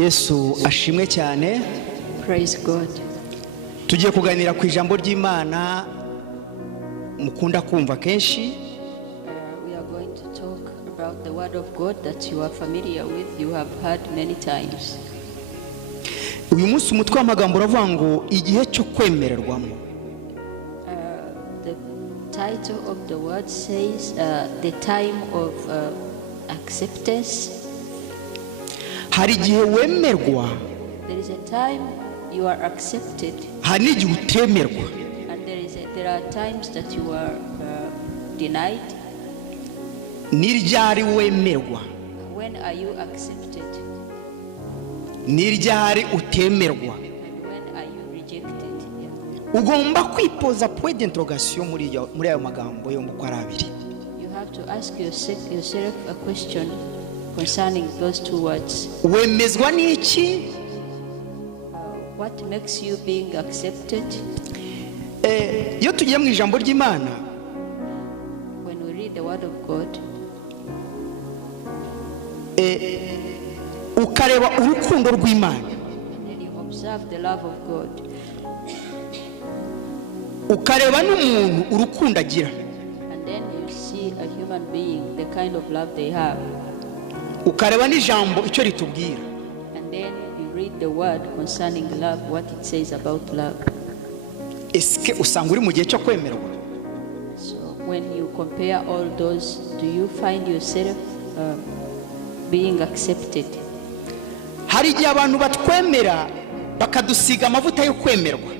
Yesu ashimwe cyane. Praise God. Tugiye kuganira ku ijambo ry'Imana mukunda kumva kenshi. We are going to talk about the word of God that you are familiar with, you have heard many times. Uyu munsi umutwe w'amagambo uravuga ngo igihe cyo kwemererwamo. The title of the word says the time of acceptance. Hari igihe wemerwa, There is a time you are accepted, hari n'igihe utemerwa. and there are times that you are denied. N'iryari wemerwa, When are you accepted? n'iryari utemerwa. And when are you rejected? Ugomba kwipoza point d'interrogation muri ayo magambo yo muko ari abiri. You have to ask yourself a question concerning those two words. Wemezwa n'iki? What makes you being accepted? Iyo tugiye mu ijambo ry'Imana, When we read the word of God, ukareba urukundo rw'Imana, and then you observe the love of God, ukareba n'umuntu urukundo agira, and then you see a human being, the kind of love they have, ukareba n'ijambo icyo ritubwira. and then you read the word concerning love, what it says about love. Eske usanga uri mu gihe cyo kwemerwa? So when you compare all those, do you find yourself being accepted? Hari igihe abantu batwemera bakadusiga amavuta yo kwemerwa.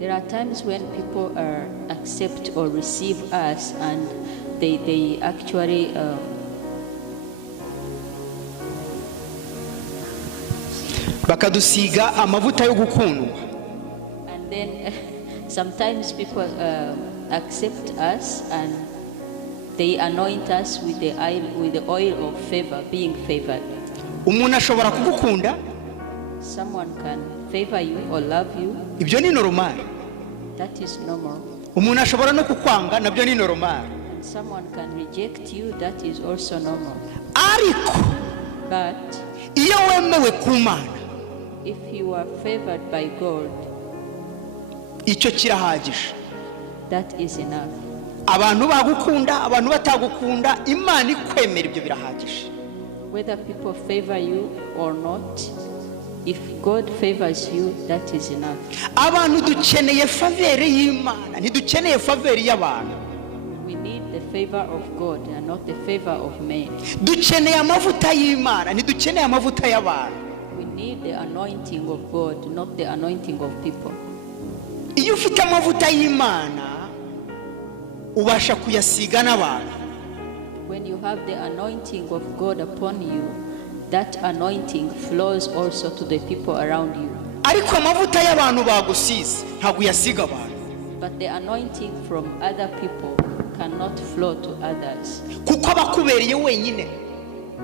There are times when people accept or receive us, and they actually Bakadusiga amavuta yo gukundwa. and then sometimes people accept us and they anoint us with the oil of favor, being favored. Umuntu ashobora kugukunda, Someone can favor you or love you, ibyo ni normal. that is normal. Umuntu ashobora no kukwanga, nabyo ni normal. And someone can reject you, that is also normal. Ariko But iyo wemewe ku Mana, if you are favored by God, icyo kirahagije. that is enough. Abantu bagukunda, abantu batagukunda, Imana ikwemera, ibyo birahagije. Whether people favor you or not, if God favors you, that is enough. Abantu dukeneye favere y'Imana, ntidukeneye favere y'abantu. We need the favor of God and not the favor of men. Dukeneye amavuta y'Imana, ntidukeneye amavuta y'abantu. We need the anointing of God, not the anointing of people. Iyo ufite amavuta y'Imana, ubasha kuyasiga n'abantu. When you have the anointing of God upon you, that anointing flows also to the people around you. Ariko amavuta y'abantu bagusize ntabwo yasiga abantu. But the anointing from other people cannot flow to others, Kuko abakubereye wenyine.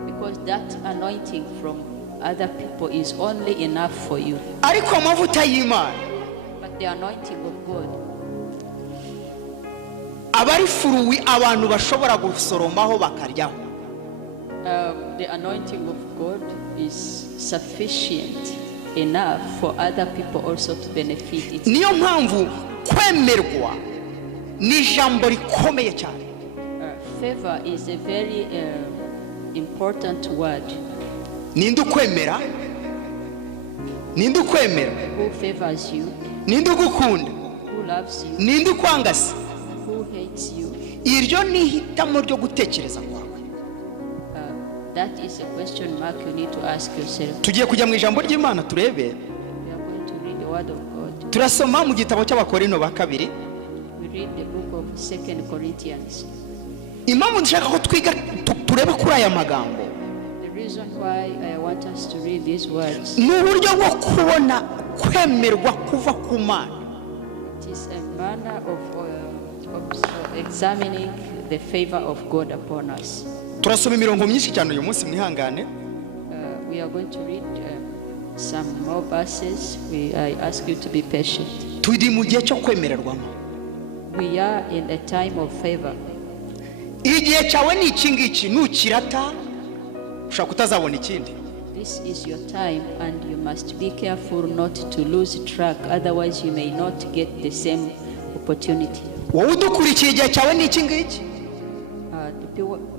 because that anointing from other people is only enough for you. Ariko amavuta y'Imana, But the anointing of God, abari furuwi abantu bashobora gusoromaho bakaryaho. the anointing of God is sufficient enough for other people also to benefit it. Niyo mpamvu kwemerwa ni ijambo rikomeye cyane. Favor is a very important word. Ninde ukwemera? Ninde ukwemera? Who favors you? Ninde ugukunda? Who loves you? Ninde ukwangase? Who hates you? Iryo ni hitamo ryo gutekereza kwawe. That is a question mark you need to ask yourself. Tugiye kujya mu ijambo ry'Imana turebe. We are going to read the word of God. Turasoma mu gitabo cy'Abakorinto ba kabiri. We read the book of 2 Corinthians. Impamvu nshaka ko twiga tureba kuri aya magambo, The reason why I want us to read these words, ni uburyo bwo kubona kwemerwa kuva ku Mana. it is a manner of examining the favor of God upon us. Turasoma imirongo myinshi cyane uyu munsi, mwihangane. We are going to read some more verses. I ask you to be patient. Turi mu gihe cyo kwemererwamo. We are in a time of favor. Igihe cyawe ni iki ngiki, nukirata ushaka kutazabona ikindi. This is your time, and you must be careful not to lose track, otherwise you may not get the same opportunity. wowe udukurikiye igihe cyawe ni iki ngiki?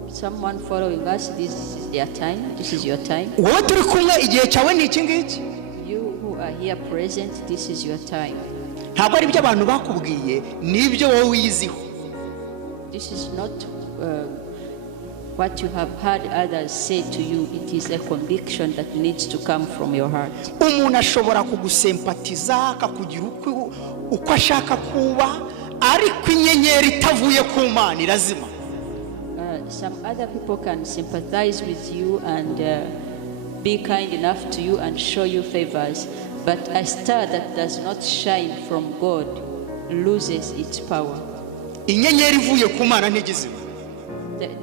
Someone following us, this is their time, this is your time. wowe turi kumwe igihe cyawe ni iki ngiki? You who are here present, this is your time. ntabwo ari ibyo abantu bakubwiye, nibyo wowe wiyiziho. This is not what you have heard others say to you. It is a conviction that needs to come from your heart. umuntu ashobora kugusempatiza akakugira uko ashaka kuba, ariko inyenyeri itavuye ku Mana irazima. Some other people can sympathize with you and be kind enough to you and show you favors, but a star that does not shine from God loses its power. inyenyeri ivuye ku Mana ntigizima.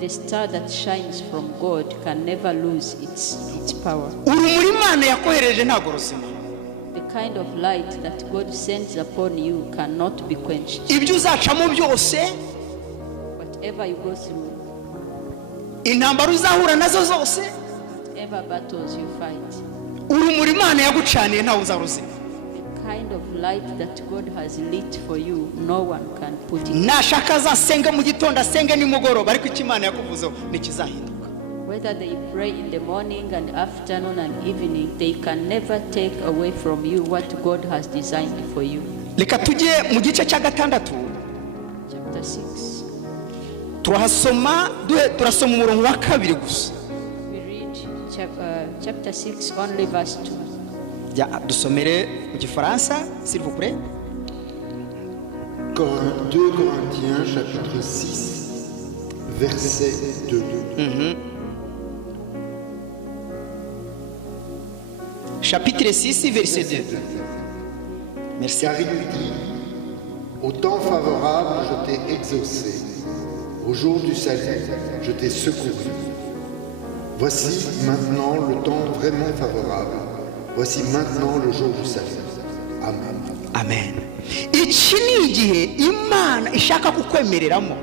The star that shines from God can never lose its power. urumuri Imana yakohereje ntabwo ruzima. The kind of light that God sends upon you cannot be quenched. ibyo uzacamo byose, Whatever you go through, intambara uzahura nazo zose, whatever battles you fight, urumuri Imana yagucaniye ntawe uzaruzima. the kind of light that God has lit for you, no one can put it. nashaka azasenge mu gitondo asenge nimugoroba, ariko icyo Imana yakuvuzeho ntikizahinduka. Whether they pray in the morning and afternoon and evening, they can never take away from you what God has designed for you. reka tujye mu gice cya gatandatu, Chapter 6. turahasoma turasoma umurongo wa 2 gusa. We read chapter 6, only verse 2. dusomere mu gifaransa s'il vous plaît. 2 Corinthiens chapitre 6 verset 2. Chapitre 6 verset 2. Merci. Car il lui dit, au temps favorable je t'ai exaucé, au jour du salut je t'ai secouru. Voici maintenant le temps vraiment favorable, voici maintenant le jour du salut. Amen. Amen. iki ni igihe Imana ishaka kukwemereramo.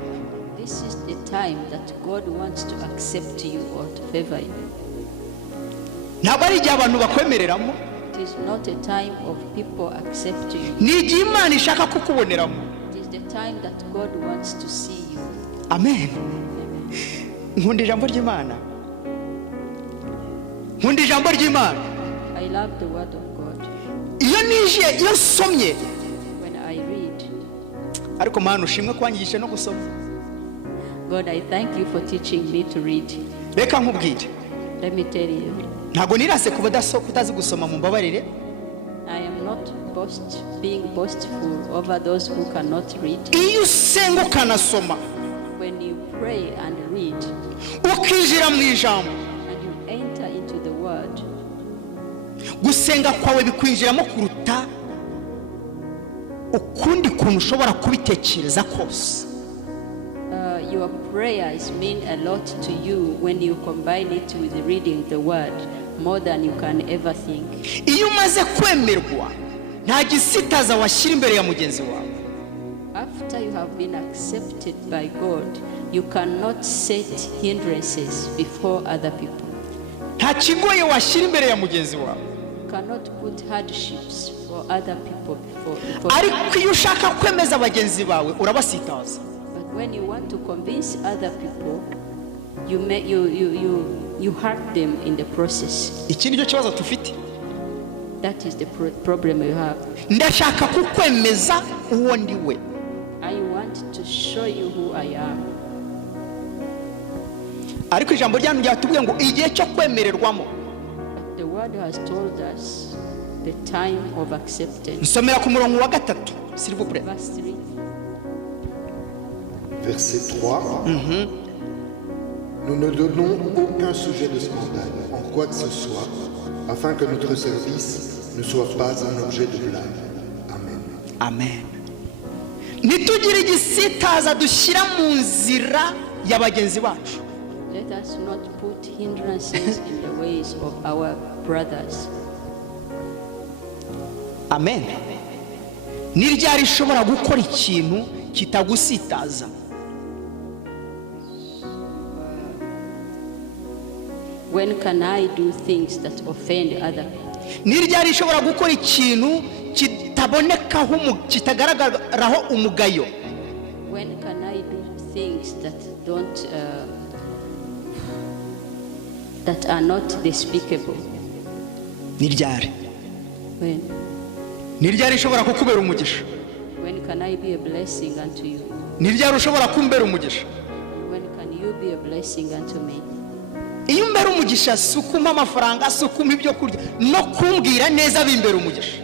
This is the time that God wants to accept you or to favor you. ntabwo ari igihe abantu bakwemereramo, It is not a time of people accepting you. ni igihe Imana ishaka kukuboneramo. It is the time that God wants to see you. Amen. nkunda ijambo ry'Imana, nkunda ijambo ry'Imana. I love the word of God. iyo somye, When I read, ariko Mana ushimwe kwanyigisha no gusoma. God, I thank you for teaching me to read. reka nkubwire, Let me tell you, ntabwo nirase kuba utazi gusoma, mu mbabarire. I am not being boastful over those who cannot read. iyo usenga ukanasoma, When you pray and read ukinjira mu ijambo, and you enter into the word, gusenga kwawe bikwinjiramo kuruta ukundi kuntu ushobora kubitekereza kose. your prayers mean a lot to you when you combine it with reading the word, more than you can ever think. iyo umaze kwemerwa, nta gisitaza washyira imbere ya mugenzi wawe. After you have been accepted by God, you cannot set hindrances before other people. nta kigoye washyira imbere ya mugenzi wawe. You cannot put hardships for other people before. ariko iyo ushaka kwemeza bagenzi bawe urabasitaza. But when you want to convince other people, you hurt them in the process. iki nicyo kibazo tufite. That is the problem you have. ndashaka kukwemeza uwo ndi we. I want to show you who I am. ariko ijambo ryanyu ryatubwiye ngo igihe cyo kwemererwamo. But the word has told us the time of acceptance. nsomera ku murongo wa 3 s'il vous plaît. Verse 3. Verset 3. Nous ne donnons aucun sujet de scandale en quoi que ce soit, afin que notre service ne soit pas un objet de blague. Amen. Amen. ntitugire igisitaza dushyira mu nzira ya bagenzi bacu. Let us not put hindrances in the ways of our brothers. Amen. ni ryari ushobora gukora ikintu kitagusitaza? When can I do things that offend other people? Ni ryari ishobora gukora ikintu kitagaragaraho umugayo? When can I do things that are not despicable? Ni ryari? When? Ni ryari ishobora kukubera umugisha? When can I be a blessing unto you? Ni ryari ushobora kumbera umugisha? When can you be a blessing unto me? Iyo umbera umugisha sukuma amafaranga, sukuma ibyo kurya, no kumbwira neza bimbera umugisha.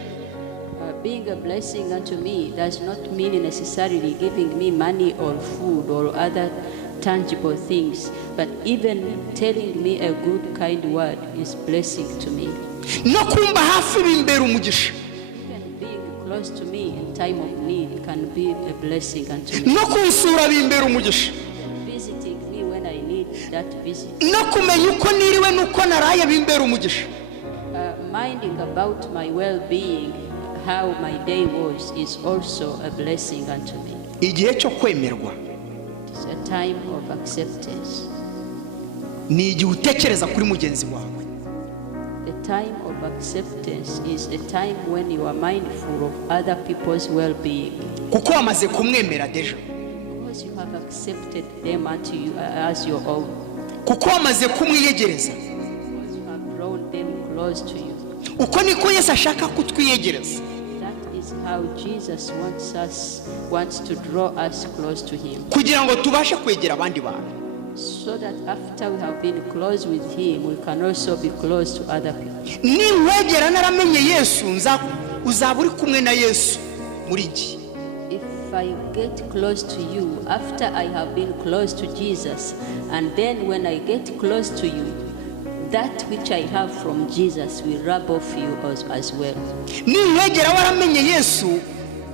Being a blessing unto me does not mean necessarily giving me money or food or other tangible things, but even telling me a good kind word is blessing to me. No kumba hafi bimbera umugisha. Even being close to me in time of need can be a blessing unto me. No kunsura bimbera umugisha. Visiting me when I need that visit. No kumenya uko niriwe nuko naraye bimbera umugisha. Minding about my well-being, how my day was, is also a blessing unto me. Igihe cyo kwemerwa It's a time of acceptance. ni igihe utekereza kuri mugenzi wawe. The time of acceptance is a time when you are mindful of other people's well-being. Kuko wamaze kumwemera deja. Because you have accepted them as your own. Kuko wamaze kumwiyegereza. Because you have brought them close to you. Uko niko Yesu ashaka kutwiyegereza. That is how Jesus wants to draw us close to him. Kugira ngo tubashe kwegera abandi bantu. So that after we have been close with him, we can also be close to other people. Niwegera naramenye Yesu uzaba uri kumwe na Yesu muri iki. If I get close to you after I have been close to Jesus, and then when I get close to you, that which I have from Jesus will rub off you as well. Niwegera waramenye Yesu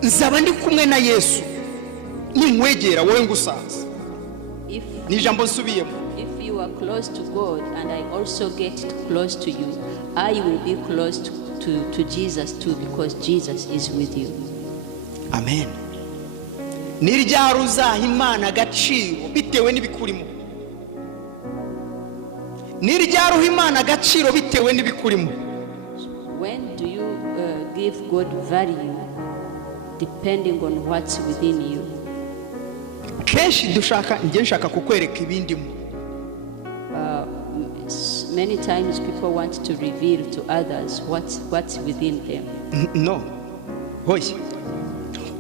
nzaba ndi kumwe na Yesu. Nimwegera wowe ngusanze. Ni jambo nsubiyemo. If you are close to God and I also get close to you, I will be close to Jesus too, because Jesus is with you. Amen. Ni ryari uzaha Imana agaciro bitewe n'ibikurimo? Ni ryari uha Imana agaciro bitewe n'ibikurimo? When do you give God value depending on what's within you? Kenshi njye nshaka kukwereka ibindimo. Many times people want to reveal to others what's within them. No. Hoye.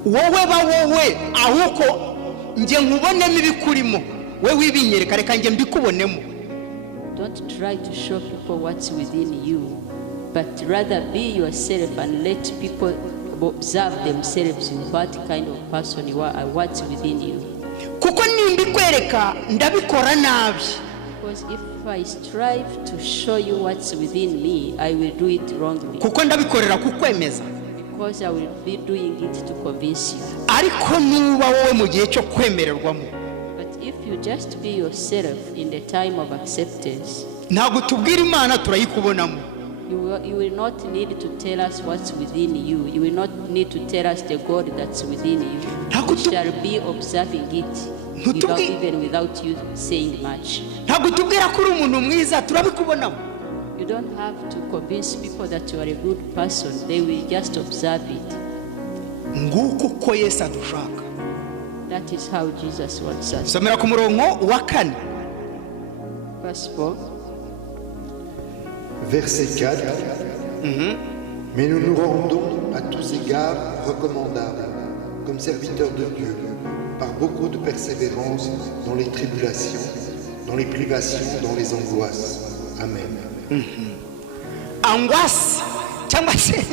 Wowe ba wowe ahuko nje nkubonemo ibikurimo. We wibinyereka reka nje mbikubonemo. Don't try to show people what's within you, but rather be yourself and let people observe themselves in what kind of person you are and what's within you. Kuko nimbikwereka ndabikora nabi. Because if I strive to show you what's within me, I will do it wrongly. Kuko ndabikorera kukwemeza. Because I will be doing it to convince you. Ariko nuba wowe mu gihe cyo kwemererwamo. But if you just be yourself in the time of acceptance, ntabwo tubwira Imana turayikubonamo. you will not need to tell us what's within you. You will not need to tell us the God that's within you. We shall be observing it without you saying much. Ntabwo tubwira ko uri umuntu mwiza turabikubonamo. You don't have to convince people that you are a good person. They will just observe it. Nguko ko Yesu adushaka. That is how Jesus wants us. Somera ku murongo wa 4. Verse 4. Verset 4. Mais nous nous rendons à tous égards recommandables, comme serviteurs de Dieu, par beaucoup de persévérance dans les tribulations, dans les privations, dans les angoisses. Amen. Angoisse cyangwa se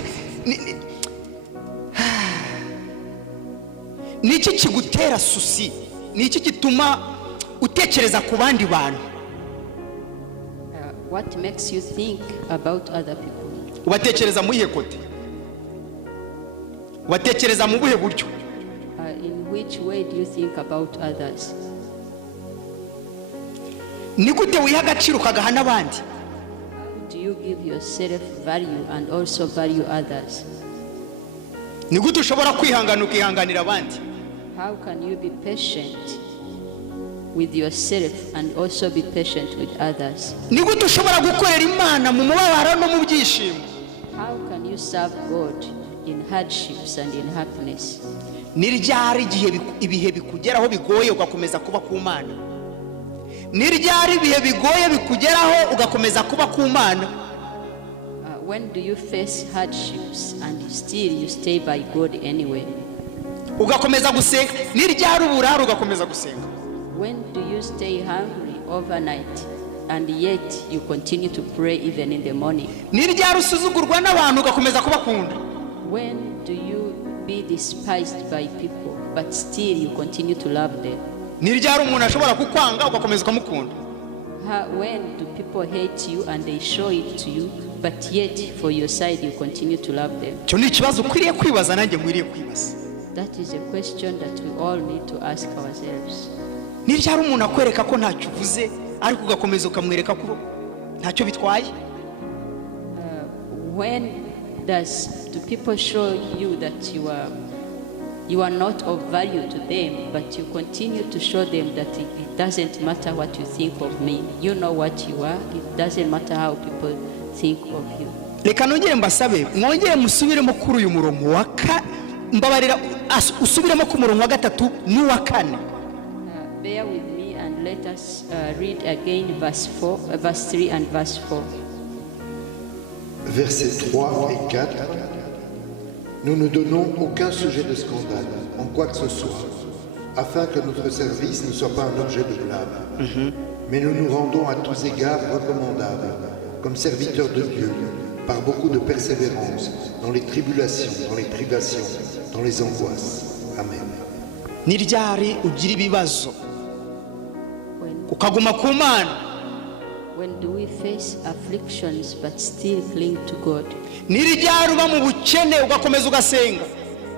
niki kigutera susi? Niki gituma utekereza ku bandi bantu? What makes you think about other people? Ubatekereza mu yekote? Watekereza mu buhe buryo? In which way do you think about others? Ni gute wiha agaciro kagaha n'abandi? How do you give yourself value and also value others? Ni gute ushobora kwihangana ukihanganira abandi? How can you be patient with yourself and also be patient with others. ni gute ushobora gukorera imana mu mubabaro no mu byishimo? How can you serve God in hardships and in happiness? ni ryari igihe ibihe bikugeraho bigoye ugakomeza kuba ku mana? ni ryari ibihe bigoye bikugeraho ugakomeza kuba ku mana? When do you face hardships and still you stay by God anyway? ugakomeza gusenga? ni ryari uburara ugakomeza gusenga? When do you stay hungry overnight and yet you continue to pray even in the morning? ni ryari usuzugurwa n'abantu ugakomeza kubakunda? When do you be despised by people but still you continue to love them? ni ryari umuntu ashobora kukwanga ugakomeza ukamukunda? When do people hate you and they show it to you but yet for your side you continue to love them? icyo ni ikibazo ukwiriye kwibaza, nanjye nkwiriye kwibaza. That is a question that we all need to ask ourselves. ni ryari umuntu akwereka ko ntacyo uvuze ariko ugakomeza ukamwereka ko ntacyo bitwaye? When do people show you that you are not of value to them, but you continue to show them that it doesn't matter what you think of me. You know what you are. It doesn't matter how people think of you. reka nongere mbasabe mwongere musubiremo kuri uyu murongo wa mbabarira usubiremo ku murongo wa gatatu n'uwa kane. Bear with me and let us read again verse 3 and verse 4. Versets 3 et 4. Nous ne donnons aucun sujet de scandale en quoi que ce soit, afin que notre service ne soit pas un objet de blâme. Mais nous nous rendons à tous égards recommandables, comme serviteurs de Dieu, par beaucoup de persévérance, dans les tribulations, dans les privations, dans les angoisses. Amen. ni ryari ugira ibibazo ukaguma ku mana? When do we face afflictions but still cling to God? ni ryari uba mu bukene ugakomeza ugasenga?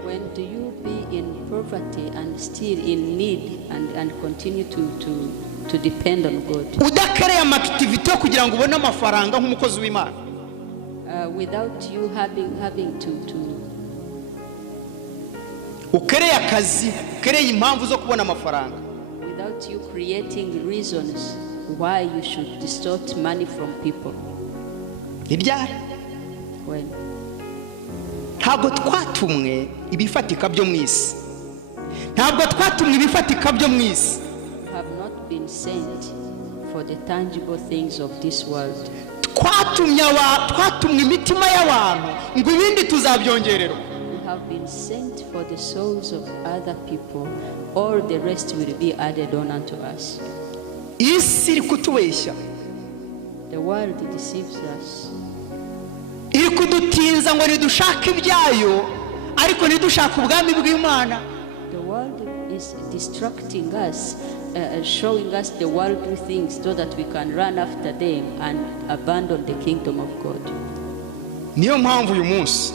When do you be in poverty and still in need and continue to depend on God? udakereye amakitivite yo kugira ngo ubone amafaranga nk'umukozi w'imana? Without you having to ukereye akazi, ukereye impamvu zo kubona amafaranga? without you creating reasons why you should distort money from people. ni ryari? When? ntabwo twatumwe ibifatika byo mu isi. ntabwo twatumwe ibifatika byo mu isi. You have not been sent for the tangible things of this world. twatumwe imitima y'abantu ngo ibindi tuzabyongererwa. You have been sent for the souls of other people. All the rest will be added on unto us. isi iri kutubeshya, The world deceives us. iri kudutinza ngo nidushake ibyayo ariko nidushaka ubwami bw'Imana. The world is distracting us, showing us the worldly things so that we can run after them and abandon the kingdom of God. niyo mpamvu uyu munsi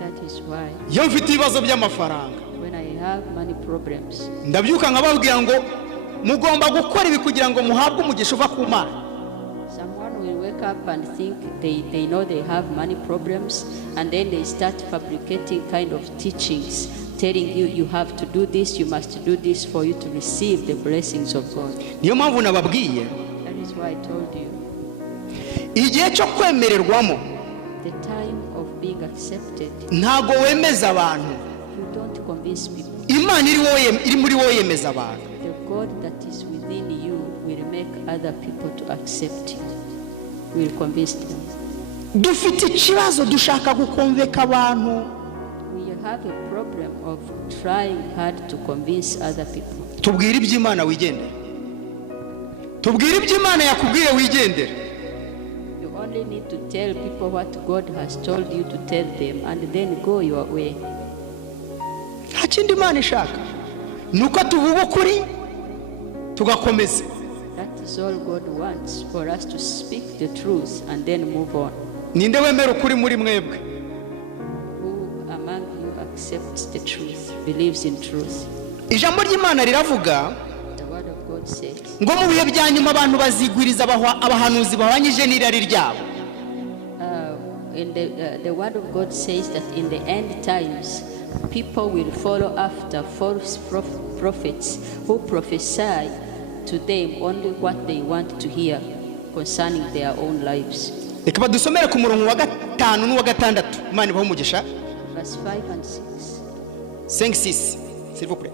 That is why iyo mfite ibibazo by'amafaranga when I have money problems, ndabyuka nkababwira ngo mugomba gukora ibi kugira ngo muhabwe umugisha uva ku Mana. someone will wake up and think they know they have money problems, and then they start fabricating kind of teachings telling you you have to do this, you must do this for you to receive the blessings of God. niyo mpamvu nababwiye That is why I told you igihe cyo kwemererwamo the time of being accepted, ntago wemeza abantu. you don't convince people. Imana iri muri wowe yemeza abantu. The God that is within you will make other people to accept you, will convince them. dufite ikibazo dushaka gukonveka abantu. We have a problem of trying hard to convince other people. tubwire iby'Imana wigendere. tubwire iby'Imana yakubwiye wigendere. You only need to tell people what God has told you to tell them and then go your way. nta kindi Imana ishaka nuko tuvuga ukuri tugakomeza. That is all God wants, for us to speak the truth and then move on. ninde wemera ukuri muri mwebwe? Who among you accepts the truth, believes in truth? ijambo ry'Imana riravuga The word of God says, ngo mu bihe bya nyuma abantu bazigwiriza abahanuzi bahwanyije n'irari ryabo. the word of God says that in the end times, people will follow after false prophets who prophesy to them only what they want to hear concerning their own lives. reka badusomere ku murongo wa 5 n'uwa 6. Imana ibahe umugisha. Verse 5 and 6. 5, 6, s'il vous plaît.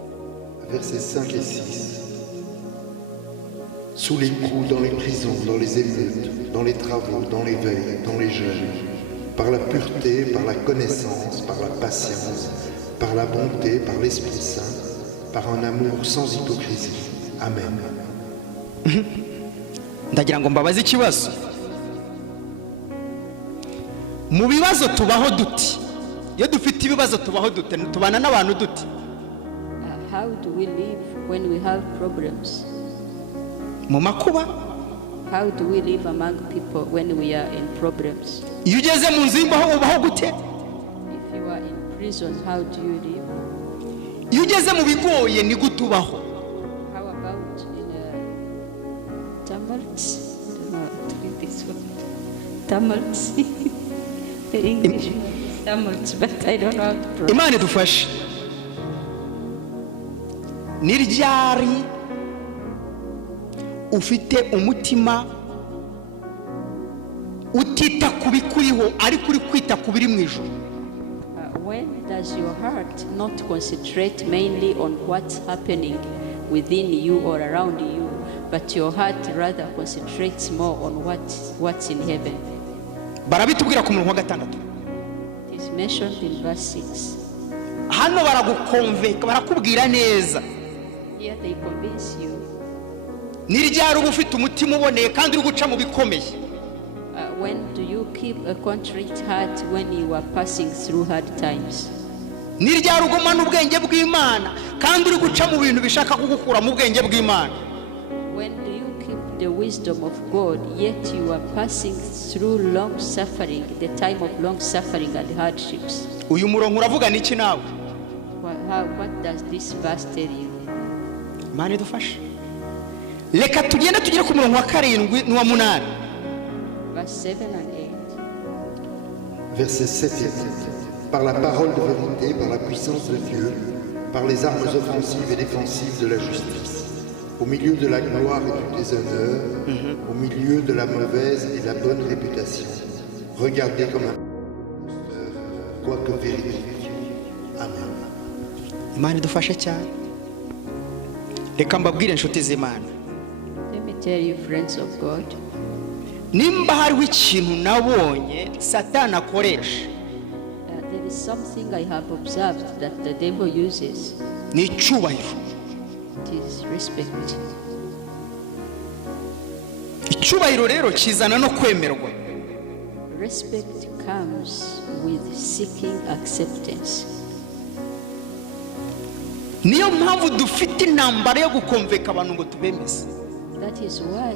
Versets 5 et 6. Sous les coups, dans les prisons, dans les émeutes, dans les travaux, dans les veilles, dans les jeûnes, par la pureté, par la connaissance, par la patience, par la bonté, par l'Esprit Saint, par un amour sans hypocrisie. Amen. Ndagira ngo mbabaze ikibazo. Mu bibazo tubaho duti? Iyo dufite ibibazo tubaho dute? Tubana n'abantu duti? How do we live when we have problems? Mu makuba? How do we live among people when we are in problems? Iyo ugeze mu nzu y'imbaho ubaho gute? If you are in prison, how do you live? Iyo ugeze mu bigoye ni gute ubaho? How about in tumults? I don't know how to read this word. Tumults. The English word, tumults, but I don't know how to pronounce. Imana idufashe. Ni ryari ufite umutima utita kubikuriho ariko uri kwita kubiri mu ijuru? When does your heart not concentrate mainly on what's happening within you or around you, but your heart rather concentrates more on what's in heaven? Barabitubwira ku murongo wa 6. It is mentioned in verse 6. Hano baragukonveka, barakubwira neza. Here they convince you. Ni ryari uba ufite umutima uboneye kandi uri guca mu bikomeye? When do you keep a contrite heart when you are passing through hard times? Ni ryari ugumana ubwenge bw'Imana kandi uri guca mu bintu bishaka kugukura mu bwenge bw'Imana? When do you keep the wisdom of God yet you are passing through long suffering, the time of long suffering and hardships? Uyu murongo uravuga niki nawe? What does this verse tell you? Imana idufashe. Reka tugende tugire ku murongo wa 7 n'uwa 8. Verse 7 and 8. Versets 7 et 8. Par la parole de vérité, par la puissance de Dieu, par les armes offensives et défensives de la justice, au milieu de la gloire et du déshonneur, au milieu de la mauvaise et la bonne réputation, regardez comme un imposteur, quoique véridique. Amen. Imana idufashe cyane. Reka mbabwire inshuti z'Imana. Let me tell you, friends of God, Nimba hariho ikintu nabonye Satani akoresha, there is something I have observed that the devil uses. ni icyubahiro. It is respect. Icyubahiro rero kizana no kwemerwa. Respect comes with seeking acceptance. Niyo mpamvu dufite intambara yo gukonveka abantu ngo tubemeze. That is why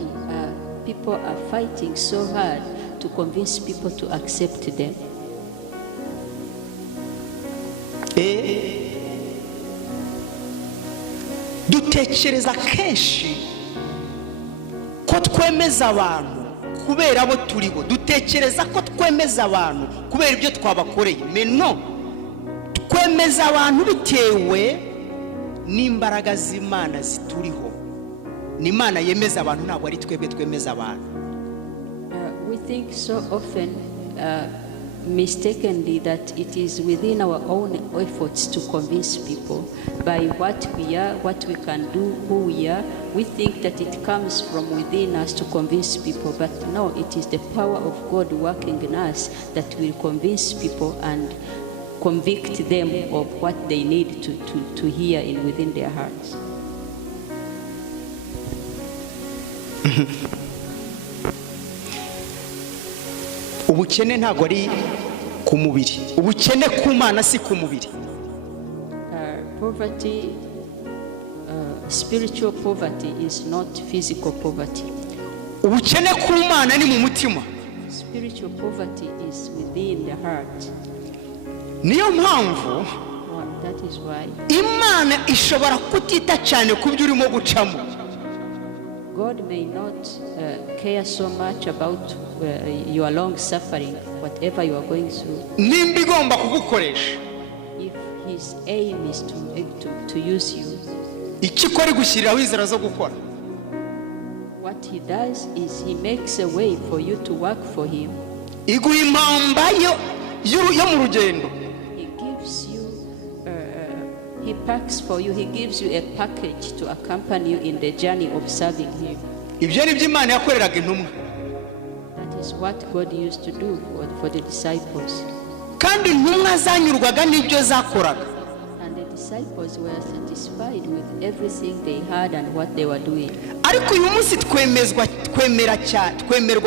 people are fighting so hard to convince people to accept them. Dutekereza kenshi ko twemeza abantu kubera abo turibo. Dutekereza ko twemeza abantu kubera ibyo twabakoreye. Meno twemeza abantu bitewe n'imbaraga z'Imana zituriho. Ni Imana yemeza abantu, ntabwo ari twebwe twemeza abantu. We think so often mistakenly that it is within our own efforts to convince people by what we are, what we can do, who we are. We think that it comes from within us to convince people, but no, it is the power of God working in us that will convince people and convict them of what they need to hear within their hearts. Ubukene ntabwo ari ku mubiri. Ubukene ku Mana si ku mubiri. Poverty, spiritual poverty is not physical poverty. Ubukene ku Mana ni mu mutima. Spiritual poverty is within the heart. Niyo mpamvu That is why Imana ishobora kutita cyane ku byo urimo gucamo. God may not care so much about your long suffering, whatever you are going through. Nimba igomba kugukoresha, If His aim is to use you, ikikora gushyiriraho inzira zo gukora. what he does is he makes a way for you to work for him. iguha impamba yo mu rugendo. He gives you, he packs for you, he gives you a package to accompany you in the journey of serving him. Ibyo ni byo Imana yakoreraga intumwa. That is what God used to do for the disciples. Kandi intumwa zanyurwaga n'ibyo zakoraga. And the disciples were satisfied with everything they had and what they were doing. Ariko uyu munsi twemerwa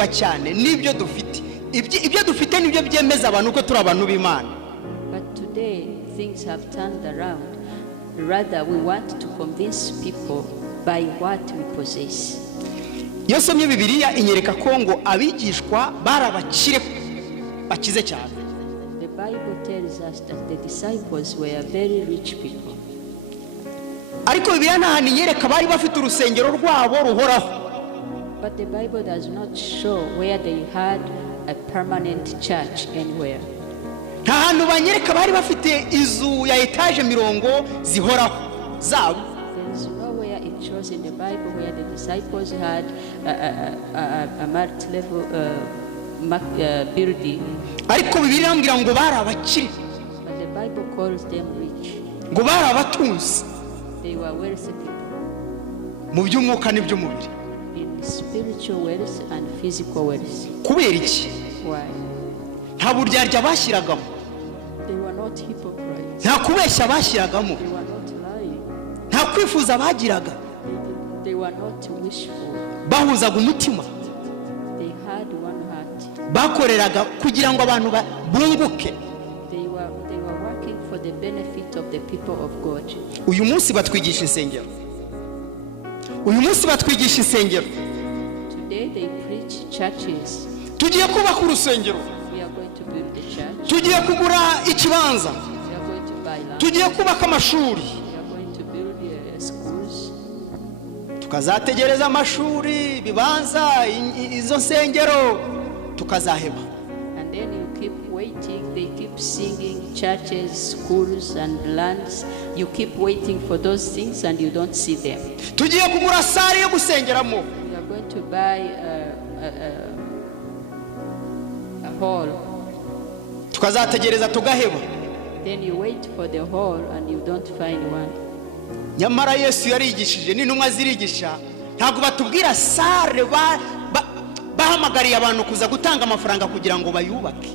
cyane n'ibyo dufite. Ibyo dufite nibyo byemeza abantu ko turi abantu b'Imana. But today things have turned around. Rather, we want to convince people by what we possess. Iyo somye Bibiliya inyereka ko ngo abigishwa barabakire bakize cyane. The Bible tells us that the disciples were very rich people. Ariko Bibiliya nta inyereka bari bafite urusengero rwabo ruhoraho. But the Bible does not show where they had a permanent church anywhere. Nta hantu banyereka bari bafite izu ya etaje 50 zihoraho zabo. There is nowhere it shows in the Bible where the disciples had a multi-level building. Ariko Bibiliya ambwira ngo barabakire. But the Bible calls them rich. Ngo barabatunzi. They were wealthy people. Mu by'umwuka n'iby'umubiri. In spiritual wealth and physical wealth. Kubera iki? Why? Nta buryarya bashyiragamo. They were not hypocrites. Nta kubeshya bashyiragamo. They were not lying. Nta kwifuza bagiraga. They were not wishful. Bahuzaga umutima. They had one heart. Bakoreraga kugira ngo abantu bunguke. They were working for the benefit of the people of God. Uyu munsi batwigisha insengero. Uyu munsi batwigisha insengero. Today they preach churches. Tugiye kubaka urusengero. We are going to build the church. Tugiye kugura ikibanza. We are going to buy land. Tugiye kubaka amashuri. We are going to build schools. Tukazategereza amashuri, bibanza, izo nsengero tukazaheba. And then you keep waiting. They keep singing churches, schools, and lands. You keep waiting for those things and you don't see them. Tugiye kugura sare yo gusengeramo. We are going to buy a hall. Tukazategereza tugaheba. Then you wait for the hall and you don't find one. Nyamara Yesu yarigishije n'intumwa zirigisha ntabwo batubwira sare bahamagariye abantu kuza gutanga amafaranga kugira ngo bayubake.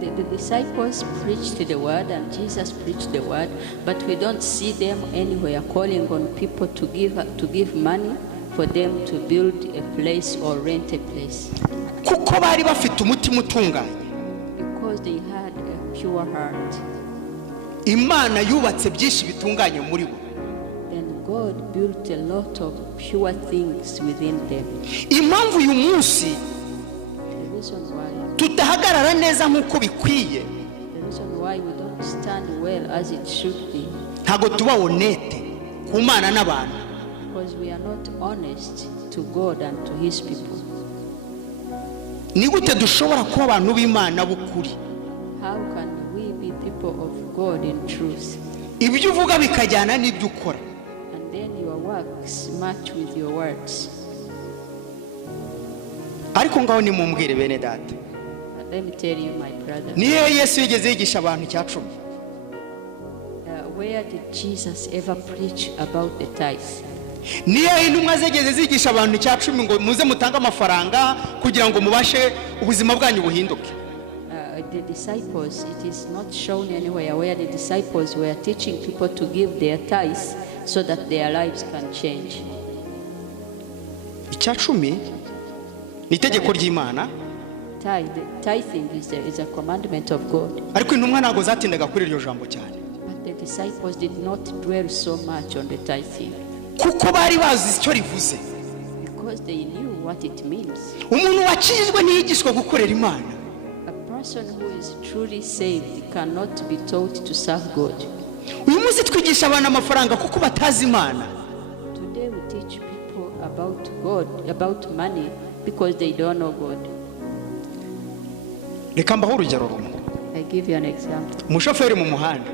The disciples preached the word and Jesus preached the word, but we don't see them anywhere calling on people to give money for them to build a place or rent a place. Kuko bari bafite umutima utunganye. Because they had a pure heart. Imana yubatse byinshi bitunganye muri bo. And God built a lot of pure things within them. Impamvu uyu munsi The reason why tutahagarara neza nk'uko bikwiye. The reason why we don't stand well as it should be. Ntago tuba honete ku Mana n'abantu. Because we are not honest to God and to His people. Ni gute dushobora kuba abantu b'Imana b'ukuri? How can we be people of God in truth? Ibyo uvuga bikajyana n'ibyo ukora. And then your works match with your words. Ariko ngaho nimumbwire bene data. Let me tell you, my brother. Niyo Yesu yigeze yigisha abantu icyacumi. Where did Jesus ever preach about the tithe? Niyo intumwa zigeze zigisha abantu icyacumi ngo muze mutange amafaranga kugira ngo mubashe ubuzima bwanyu buhinduke. The disciples, it is not shown anywhere where the disciples were teaching people to give their tithes so that their lives can change. Icyacumi ni itegeko ry'Imana. Tithing is a commandment of God. Ariko intumwa ntago zatindaga kuri iryo jambo cyane. But the disciples did not dwell so much on the tithing. Kuko bari bazi icyo rivuze. Because they knew what it means. Umuntu wakijijwe ntiyigishwa gukorera Imana. A person who is truly saved cannot be taught to serve God. Uyu munsi twigisha abantu amafaranga kuko batazi Imana. Today we teach people about God, about money, because they don't know God. Reka mbaho urugero rumwe. I give you an example. Umushoferi mu muhanda.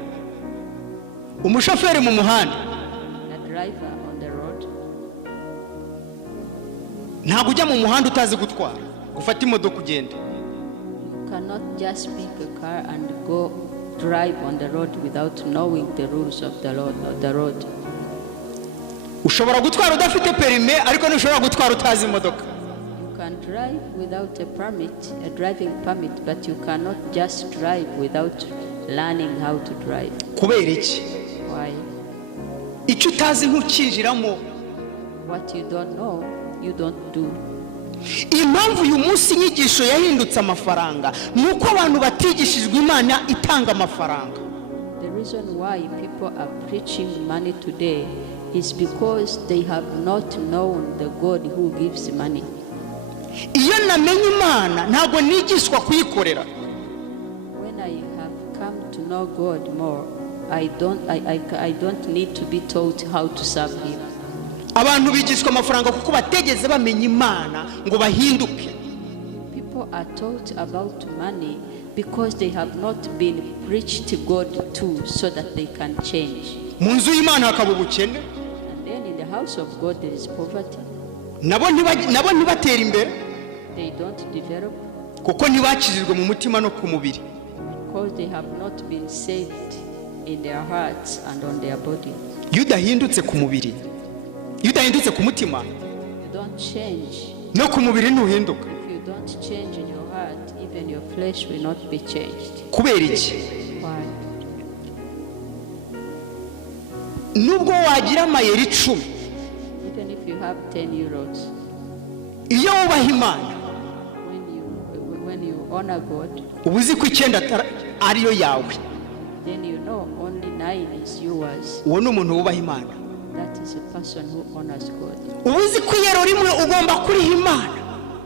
Umushoferi mu muhanda. A driver on the road. ntabwo ujya mu muhanda utazi gutwara ufata imodoka ugende. You cannot just pick a car and go drive on the road without knowing the rules of the road. Ushobora gutwara udafite perime ariko ntushobora gutwara utazi imodoka. You can drive without a driving permit, but you cannot just drive without learning how to drive. Kubera iki? Why? Icyo utazi ntukinjiramo. What you don't know, you don't do. Impamvu uyu munsi inyigisho yahindutse amafaranga nuko abantu batigishijwe Imana itanga amafaranga. The reason why people are preaching money today is because they have not known the God who gives money. Iyo namenye Imana ntabwo nigishwa kuyikorera. When I have come to know God more, I don't need to be taught how to serve Him. Abantu bigishwa amafaranga kuko bategeze bamenya Imana ngo bahinduke. People are taught about money because they have not been preached God to, so that they can change. Mu nzu y'Imana hakaba ubukene. And then in the house of God there is poverty. Nabo ntibatera imbere. They don't develop kuko ntibakijijwe mu mutima no ku mubiri. because they have not been saved in their hearts and on their body. Iyo udahindutse ku mubiri, iyo udahindutse ku mutima, You don't change. no ku mubiri ntuhinduka. If you don't change in your heart, even your flesh will not be changed. Kubera iki? Why? Nubwo wagira amayeri 10, Even if you have 10 euros, iyo wubaha Imana, when you honor God, uba uzi ko 9 ariyo yawe. then you know only 9 is yours. Uwo ni umuntu wubaha Imana. That is a person who honors God. Uba uzi ko iyero rimwe ugomba kuriha Imana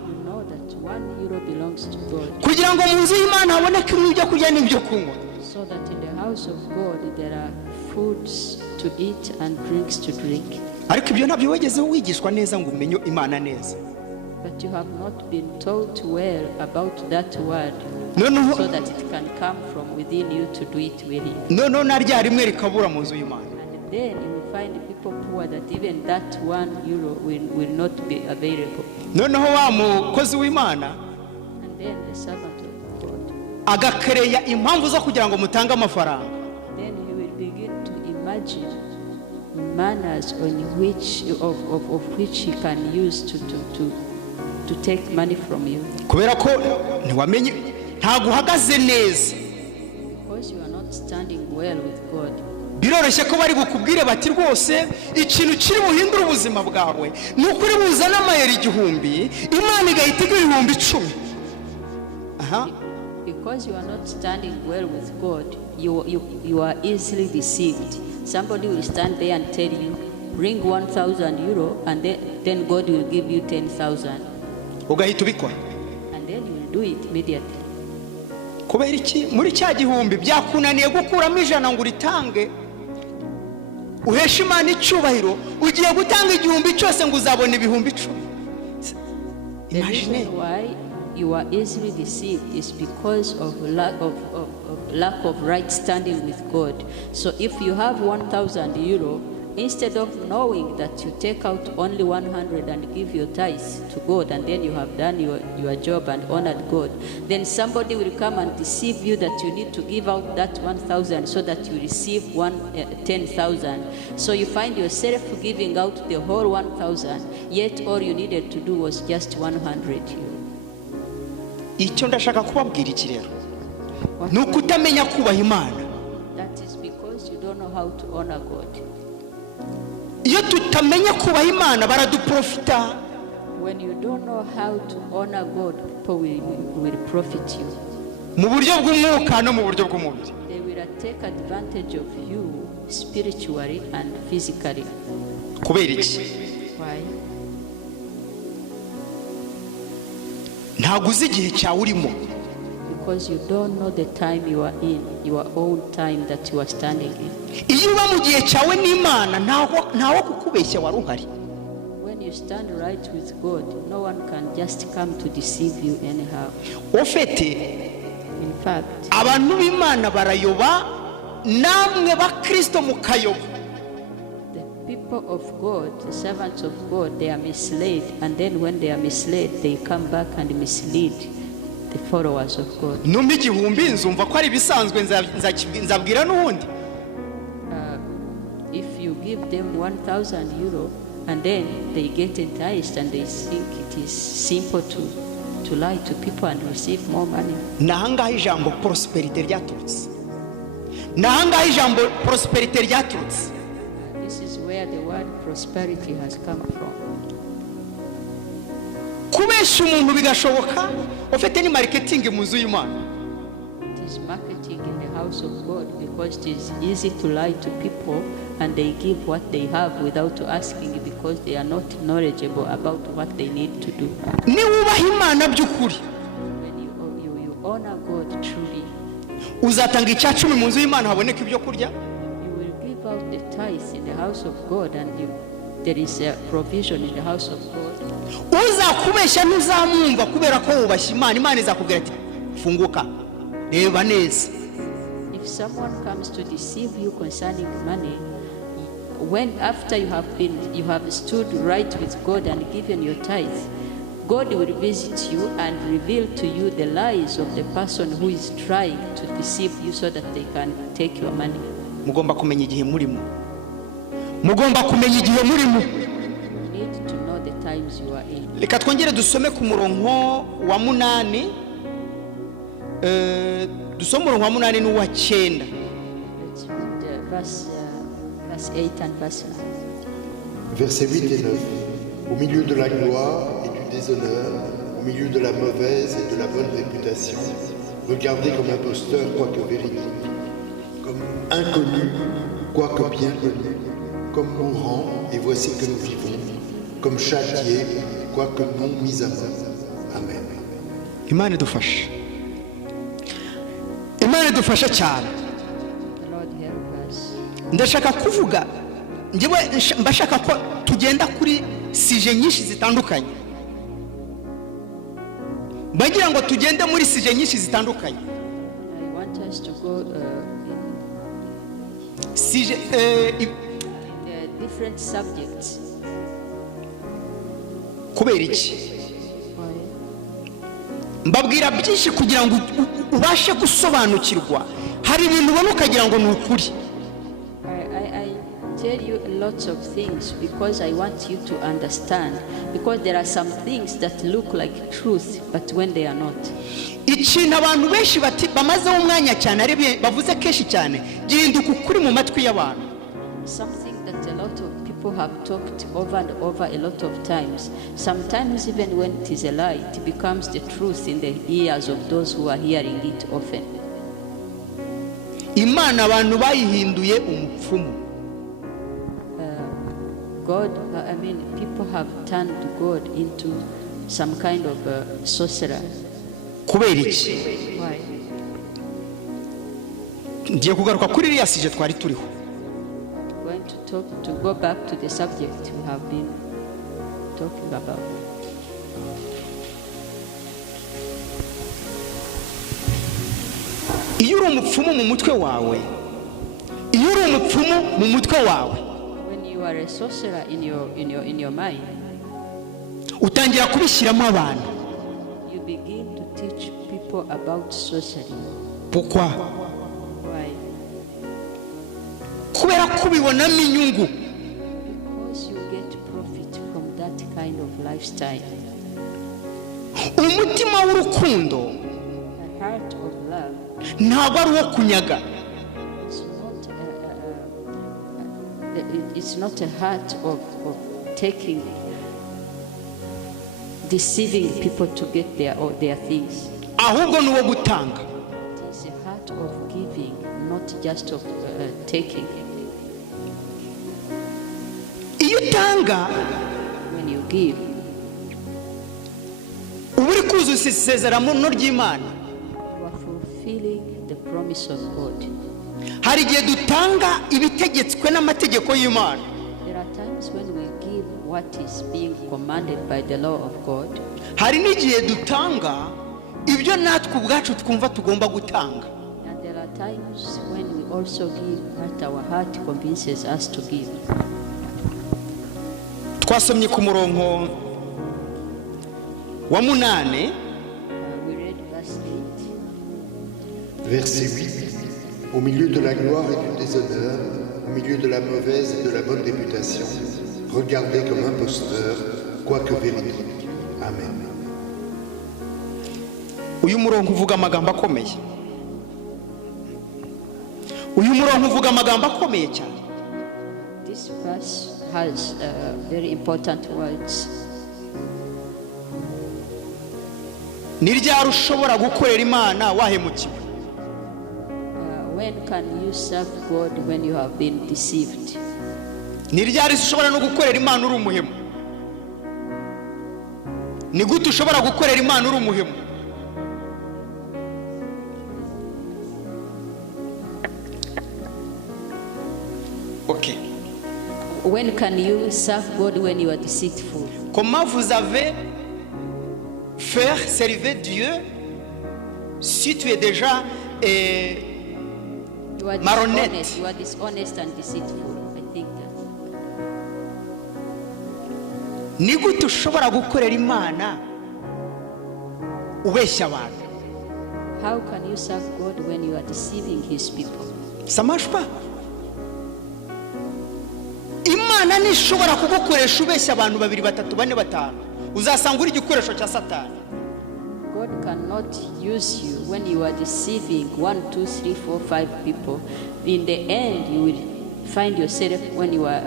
You know that 1 euro belongs to God, kugira ngo mu nzu y'Imana haboneke ibyo kurya n'ibyo kunywa. so that in the house of God there are foods to eat and drinks to drink. Ariko ibyo ntabyo wigeze wigishwa neza ngo umenye Imana neza. But you have not been taught well about that word, Noneho so that it can come from within you to do it willing. na rya rimwe rikabura mu nzu y'Imana. And then you will find people poor that even that 1 euro will not be available. Noneho wa mukozi w'Imana And then the servant of God, agakereya impamvu zo kugira ngo mutange amafaranga. then he will begin to imagine manners on which of which he can use to take money from you, Kubera ko ntiwamenye ntago uhagaze neza. because you are not standing well with God. Biroroshye ko bari bukubwire bati rwose ikintu kiri buhindura ubuzima bwawe ni ukuri buzana amayeri 1000 Imana igahita iguha 10,000. Aha. Because you are not standing well with God, you are easily deceived. Somebody will stand there and tell you, bring 1,000 euro, and then God will give you 10,000, Ugahita ubikora. and then you will do it immediately. Kubera iki muri cya 1000 byakunaniye gukuramo 100 ngo uritange uhesha Imana icyubahiro ugiye gutanga 1000 cyose ngo uzabona 10,000. The Imagine. reason why you are easily deceived is because of lack of right standing with God. So if you have 1,000 euro, instead of knowing that you take out only 100 and give your tithes to God, and then you have done your job and honored God, then somebody will come and deceive you that you need to give out that 1,000 so that you receive 10,000. So you find yourself giving out the whole 1,000, yet all you needed to do was just 100 euro. Icyo ndashaka kubabwira iki rero ni ukutamenya kubaha Imana. That is because you don't know how to honor God. Iyo tutamenya kubaha Imana baraduprofita. When you don't know how to honor God, people will profit you. Mu buryo bw'umwuka no mu buryo bw'umubiri. They will take advantage of you spiritually and physically. Kubera iki? Why? Ntabwo uzi igihe cyawe urimo. Because you don't know the time you are in, your own time that you are standing in. Iyo uba mu gihe cyawe n'Imana ntawo kukubeshya wari uhari. When you stand right with God, no one can just come to deceive you anyhow. Ofete In fact, abantu b'Imana barayoba namwe ba Kristo mukayoba. people of God, the servants of God, they are misled, and then when they are misled, they come back and mislead the followers of God. numva igihumbi nzumva ko ari bisanzwe nzabwira n'ubundi. If you give them 1,000 euro and then they get enticed and they think it is simple to lie to people and receive more money. Nahangaho ijambo prosperity ryaturutse. Nahangaho ijambo prosperity ryaturutse. This is where the word prosperity has come from. Kubesha umuntu bigashoboka ufite ni marketing mu nzu y'Imana. It is marketing in the house of God because it is easy to lie to people and they give what they have without asking because they are not knowledgeable about what they need to do. Ni wubaha Imana by'ukuri. When you honor God truly, uzatanga icyacumi mu nzu y'Imana haboneka ibyo kurya. you will give out the tithes in the house of God and there is a provision in the house of God. Uzakubeshya ntuzamwumva kubera ko wubashye Imana. Imana izakubwira ati funguka reba neza. If someone comes to deceive you concerning money, when after you have stood right with God and given your tithe, God will visit you and reveal to you the lies of the person who is trying to deceive you so that they can take your money. Mugomba kumenya igihe murimo. Mugomba kumenya igihe murimo. You need to know the times you are in. Reka twongere dusome ku murongo wa 8 dusome umurongo wa 8 n'uwa 9. Let's read verse 8 and verse 9. Versets 8 et 9. Au milieu de la gloire et du déshonneur, au milieu de la mauvaise et de la bonne réputation, regardez comme imposteur, quoique véridique, comme inconnu, quoique bien connu, comme mourant, et voici que nous vivons, comme châtié, quoique non mis à mort. Amen. Imana idufashe. Imana idufashe cyane. The Lord help us. Ndashaka kuvuga njyewe mbashaka ko tugenda kuri sije nyinshi zitandukanye. Bagira ngo tugende muri sije nyinshi zitandukanye. I want us to go Sije in different subjects. kubera iki? Mbabwira byinshi kugira ngo ubashe gusobanukirwa. Hari ibintu ubona ukagira ngo ni ukuri. I tell you lots of things because I want you to understand, because there are some things that look like truth but when they are not. Ikintu abantu benshi bamazeho umwanya cyane ari bavuze kenshi cyane gihinduka ukuri mu matwi y'abantu. Something that a lot of people have talked over and over a lot of times. Sometimes even when it is a lie, it becomes the truth in the ears of those who are hearing it often. Imana abantu bayihinduye umupfumu. People have turned God into some kind of sorcerer. Kubera iki? Why? Ngiye kugaruka kuri iriya sije twari turiho. Going to go back to the subject we have been talking about. Iyo uri umupfumu mu mutwe wawe, iyo uri umupfumu mu mutwe wawe, when you are a sorcerer in your mind, utangira kubishyiramo abantu. you begin to teach people about sorcery. Pourquoi? Why? Kubera kubibonamo inyungu. Because you get profit from that kind of lifestyle. Umutima w'urukundo The heart of love ntabwo ari uwo kunyaga. it's not a heart of taking, deceiving people to get their things. Ahubwo ni uwo gutanga. It is a heart of giving, not just of taking. Iyo utanga When you give, uba uri kuzuza isezerano ry'Imana. you are fulfilling the promise of God. Hari igihe dutanga ibitegetswe n'amategeko y'Imana. There are times when we give what is being commanded by the law of God. Hari n'igihe dutanga ibyo natwe ubwacu twumva tugomba gutanga. And there are times when we also give what our heart convinces us to give. twasomye ku murongo wa 8. We read verse 8. Verset 8. Au milieu de la gloire et du déshonneur, au milieu de la mauvaise et de la bonne réputation, regardez comme imposteur, quoique véridique. Amen. Uyu murongo uvuga amagambo akomeye. Uyu murongo uvuga amagambo akomeye cyane. This verse has very important words. Ni ryari ushobora gukorera Imana wahemukiwe? When can you serve God when you have been deceived? Ni ryari ushobora no gukorera Imana uri umuhemu? Ni gute ushobora gukorera Imana uri umuhemu? Okay. When can you serve God when you are deceitful? Comment vous avez fait servir Dieu si tu es déjà You are malhonnête? dishonest. You are dishonest and deceitful. I think that. Ni gute ushobora gukorera Imana ubeshya abantu? How can you serve God when you are deceiving His people? Ça marche pas. Imana nishobora kugukoresha ubeshya abantu 2 3 4 5 uzasanga uri igikoresho cya Satani. God cannot use you when you are deceiving 1, 2, 3, 4, 5 people. In the end, you will find yourself when you are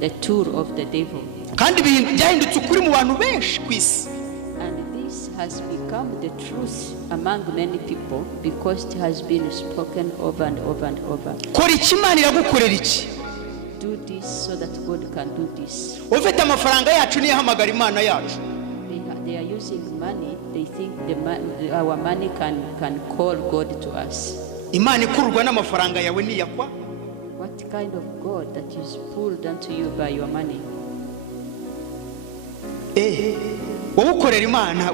the tool of the devil. Kandi byahindutse ukuri mu bantu benshi ku isi. And this has become the truth among many people because it has been spoken over and over and over. Kora iki Imana iragukorera iki? Do this so that God can do this. Ufite amafaranga yacu niyo hamagara Imana yacu. They are using money. They think our money can call God to us. Imana ikururwa n'amafaranga yawe niyakwa? What kind of God that is pulled unto you by your money? Wowe ukorera Imana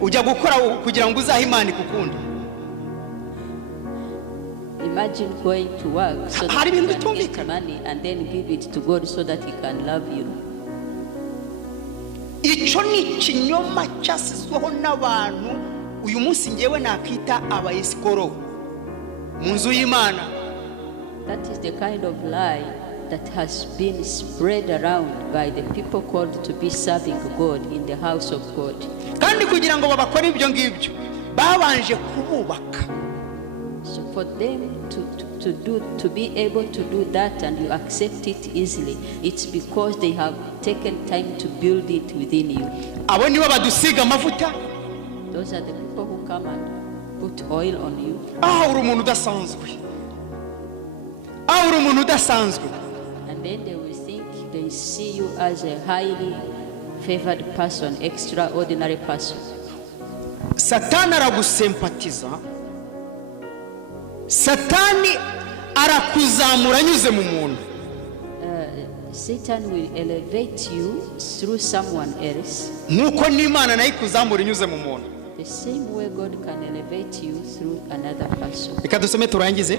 ujya gukora kugira ngo uzahe Imana ikukunda. Imagine going to work so Hari that you ibintu can get bitumvikana. money and then give it to God so that He can love you. Icyo ni ikinyoma cyasizweho n'abantu uyu munsi ngewe nakita abayesikoro mu nzu y'Imana. That is the kind of lie that has been spread around by the people called to be serving God in the house of God. Kandi kugira ngo babakore ibyo ngibyo babanje kububaka. So for them to be able to do that and you accept it easily, it's because they have taken time to build it within you. Abo nibo badusiga amavuta. Those are the people who come and put oil on you. Uri umuntu udasanzwe. Uri umuntu udasanzwe. And then they will think they see you as a highly favored person, extraordinary person. Satani aragusempatiza. Satani arakuzamura anyuze mu muntu. Satan will elevate you through someone else. Nkuko n'Imana nayo ikuzamura inyuze mu muntu. The same way God can elevate you through another person. Reka dusome turangize.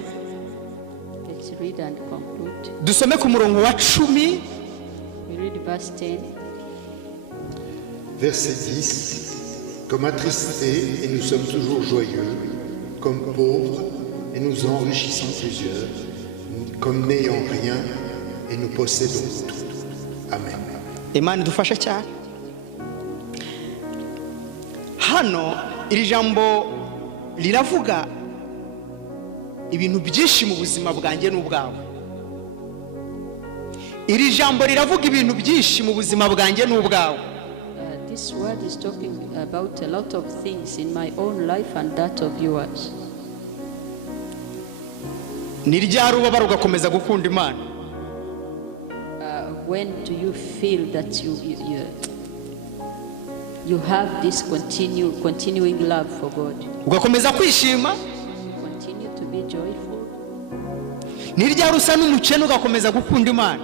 Let's read and conclude. Dusome ku murongo wa 10. We read verse 10. Verset 10. Comme attristés et nous sommes toujours joyeux, comme pauvres et nous enrichissons plusieurs, comme n'ayant rien et nous possédons tout. Amen. Imana idufashe cyane. Hano iri jambo riravuga ibintu byinshi mu buzima bwanjye n'ubwawe. Iri jambo riravuga ibintu byinshi mu buzima bwanjye n'ubwawe. This word is talking about a lot of things in my own life and that of yours. Ni ryari ubabara ugakomeza gukunda Imana? When do you feel that you have this continuing love for God? Ugakomeza kwishima? Continue to be joyful. Ni ryari usa n'umukene ugakomeza gukunda Imana?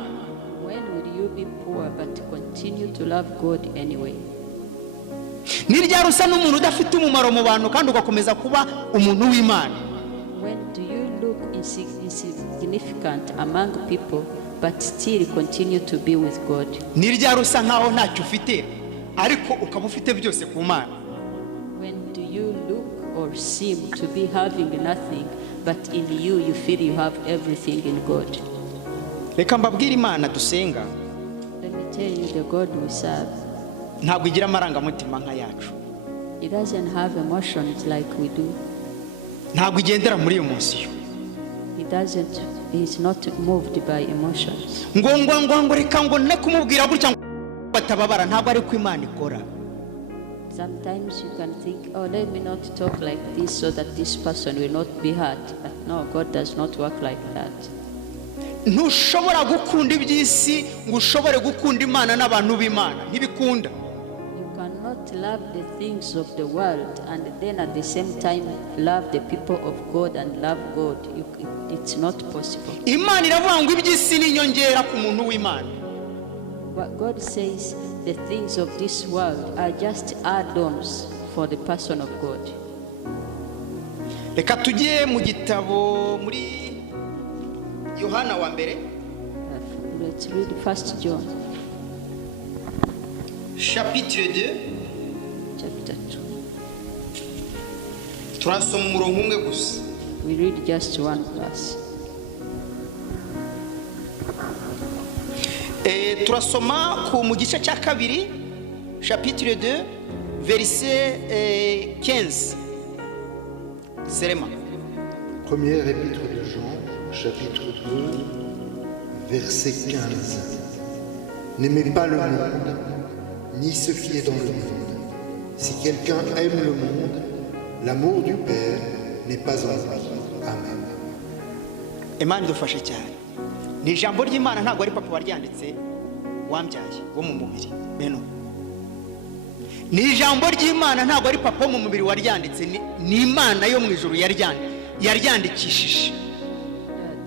When will you be poor but continue to love God anyway? Ni ryari usa n'umuntu udafite umumaro mu bantu kandi ugakomeza kuba umuntu w'Imana? When do you look insignificant among people but still continue to be with God. Ni ryari usa nkaho ntacyo ufite ariko ukaba ufite byose ku Mana? When do you look or seem to be having nothing, but in you feel you have everything in God? Reka mbabwire Imana dusenga. Let me tell you, the God we serve, ntabwo igira amarangamutima nka yacu. He doesn't have emotions like we do. Ntabwo igendera muri emotion. He's not moved by emotions. ngo reka ngo ne kumubwira gutya batababara, ntabwo ari ko Imana ikora. Sometimes you can think, oh, let me not talk like this so that this person will not be hurt. But no, God does not work like that. Ntushobora gukunda iby'isi ngo ushobore gukunda Imana n'abantu b'Imana, ntibikunda. You cannot love the things of the world and then at the same time love the people of God and love God. It's not possible. Imana iravuga ngo iby'isi ni inyongera ku muntu w'Imana. But God says the things of this world are just add-ons for the person of God. Reka tujye mu gitabo muri Yohana wa mbere. Let's read 1 John. Chapitre 2. Chapter 2. Turasoma umurongo umwe gusa. We read just one verse. Turasoma mu gice cya kabiri, chapitre 2 verset 15. Serema. Première épître de Jean, chapitre 2, verset 15. N'aimez pas le monde, ni ce qui est dans le monde. Si quelqu'un aime le monde, l'amour du Père n'est pas en lui. Amen. Imana idufashe cyane. Ni ijambo ry'Imana, ntabwo ari papa waryanditse wambyaye wo mu mubiri. Beno. Ni ijambo ry'Imana, ntabwo ari papa wo mu mubiri waryanditse, ni Imana yo mu ijuru yaryandikishije.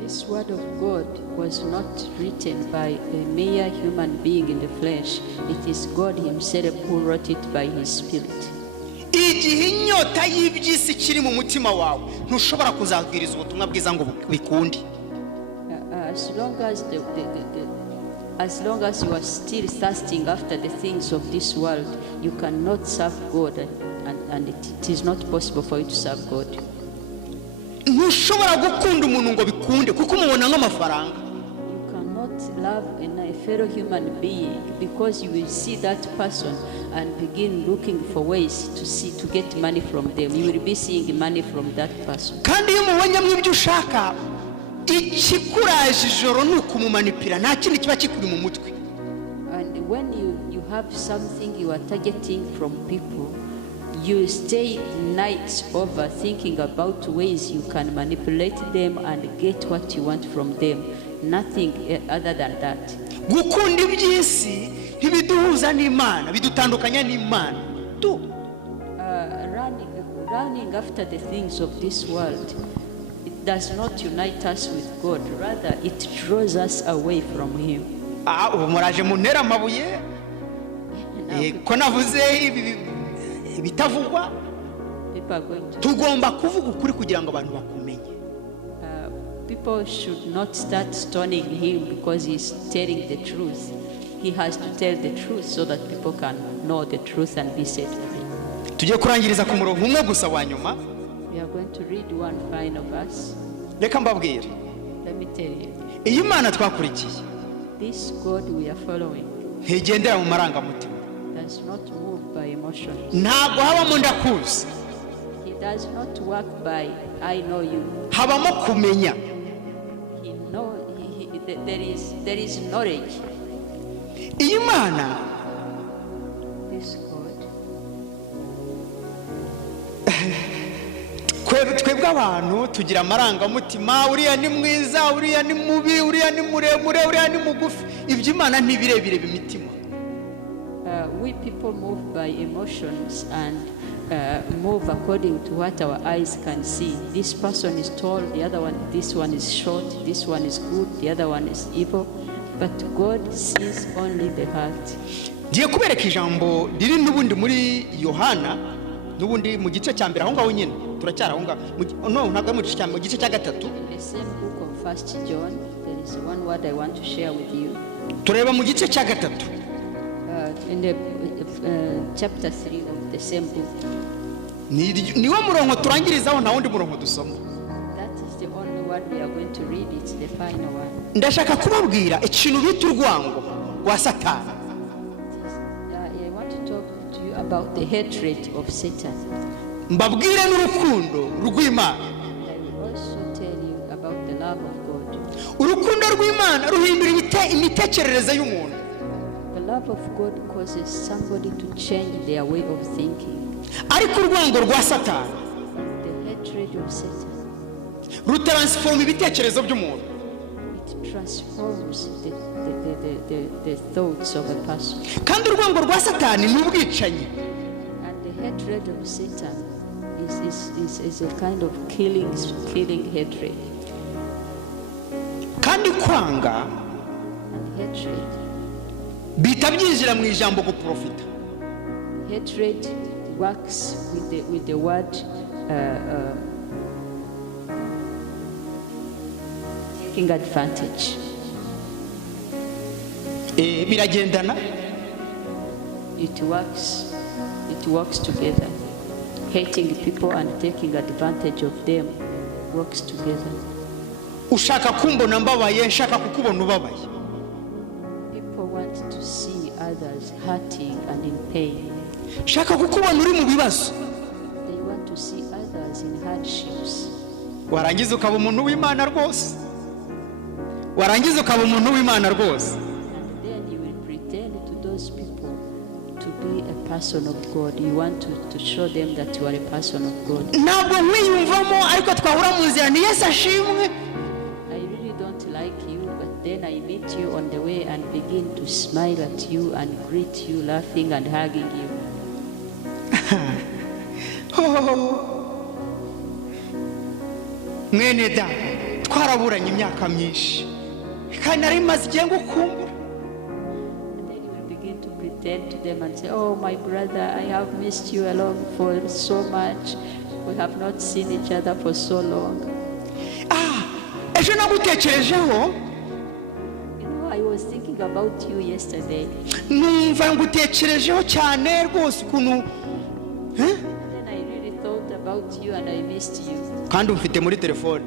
This word of God was not written by a mere human being in the flesh. It is God himself who wrote it by his spirit. Igihe inyota y'iby'isi kiri mu mutima wawe, ntushobora kuzabwiriza ubutumwa bwiza ngo bikundi. As long as you are still thirsting after the things of this world, you cannot serve God, and it is not possible for you to serve God. Ntushobora gukunda umuntu ngo bikunde kuko umubona nk'amafaranga. You cannot love a fellow human being because you will see that person and begin looking for ways to get money from them. You will be seeing money from that person. Kandi iyo mubonye mw'ibyo ushaka, ikikuraje ijoro ni ukumumanipira, nta kindi kiba kikuri mu mutwe. And when you have something you are targeting from people, you stay nights over thinking about ways you can manipulate them and get what you want from them. Nothing other than that. Gukunda iby'isi ntibiduhuza n'Imana, bidutandukanya n'Imana. Running after the things of this world, it does not unite us with God. Rather, it draws us away from Him. Ubu muraje muntera amabuye ko navuze bitavugwa. Tugomba kuvuga ukuri kugira ngo abantu bakumenye. People should not start stoning him because he's telling the truth. He has to tell the truth so that people can know the truth and be set free. Tugiye kurangiriza ku murongo umwe gusa wa nyuma. We are going to read one final verse. Reka mbabwire. Let me tell you. Iyi Mana twakurikiye, This God we are following ntigendera mu marangamutima. does not move by emotions. Ntabwo habamo ndakuzi. He does not work by I know you. Habamo kumenya. There is knowledge. Iyi Mana, This God, twebwe abantu tugira amarangamutima, uriya ni mwiza, uriya ni mubi, uriya ni muremure, uriya ni mugufi. Ibyo Imana ntibirebire bimitima. we people move by emotions and move according to what our eyes can see. This person is tall, the other one, this one is short, this one is good, the other one is evil. But God sees only the heart. Ngiye kubereka ijambo riri n'ubundi muri Yohana, n'ubundi mu gice cya mbere aho ngaho nyine turacyara aho ngaho. No, ntabwo mu gice cya gatatu. In the same book of 1 John, there is one word I want to share with you. tureba mu gice cya gatatu In the chapter 3 of the same book. niwo murongo turangirizaho nta wundi murongo dusoma. That is the only one we are going to read. It's the final one. ndashaka kubabwira ikintu bita urwango rwa satani. I want to talk to you about the hatred of Satan. mbabwire n'urukundo rw'Imana. I will also tell you about the love of God. urukundo rw'Imana ruhindura imitekerereze y'umuntu. The love of God causes somebody to change their way of thinking. ariko urwango rwa satani The hatred of Satan, rutaransifoma ibitekerezo by'umuntu. it transforms the thoughts of a person. kandi urwango rwa satani ni ubwicanyi. And the hatred of Satan is a kind of killing hatred. kandi kwanga And hatred bihita byinjira mu ijambo guprofita. Hatred works with the word taking advantage. biragendana. It works together. Hating people and taking advantage of them works together. ushaka kumbona mbabaye, nshaka kukubona ubabaye. People want to see others hurting and in pain. nshaka kukubona uri mu bibazo. They want to see others in hardships. warangiza ukaba umuntu w'Imana rwose. warangiza ukaba umuntu w'Imana rwose. And then you will pretend to those people to be a person of God. You want to show them that you are a person of God. ntabwo nkwiyumvamo ariko twahura mu nzira ni Yesu ashimwe. I really don't like you, but then I meet you on the way and begin to smile at you and greet you, laughing and hugging you. mwene da twaraburanye imyaka myinshi kandi nari maze igihe ngukumbura. And then you will begin to pretend to them and say, oh, my brother, I have missed you along for so much. We have not seen each other for so long. ejo nagutekerejeho. You know, I was thinking about you yesterday. numva ngutekerejeho cyane rwose ukuntu. Then I really thought about you and I missed you. kandi umfite muri telefone.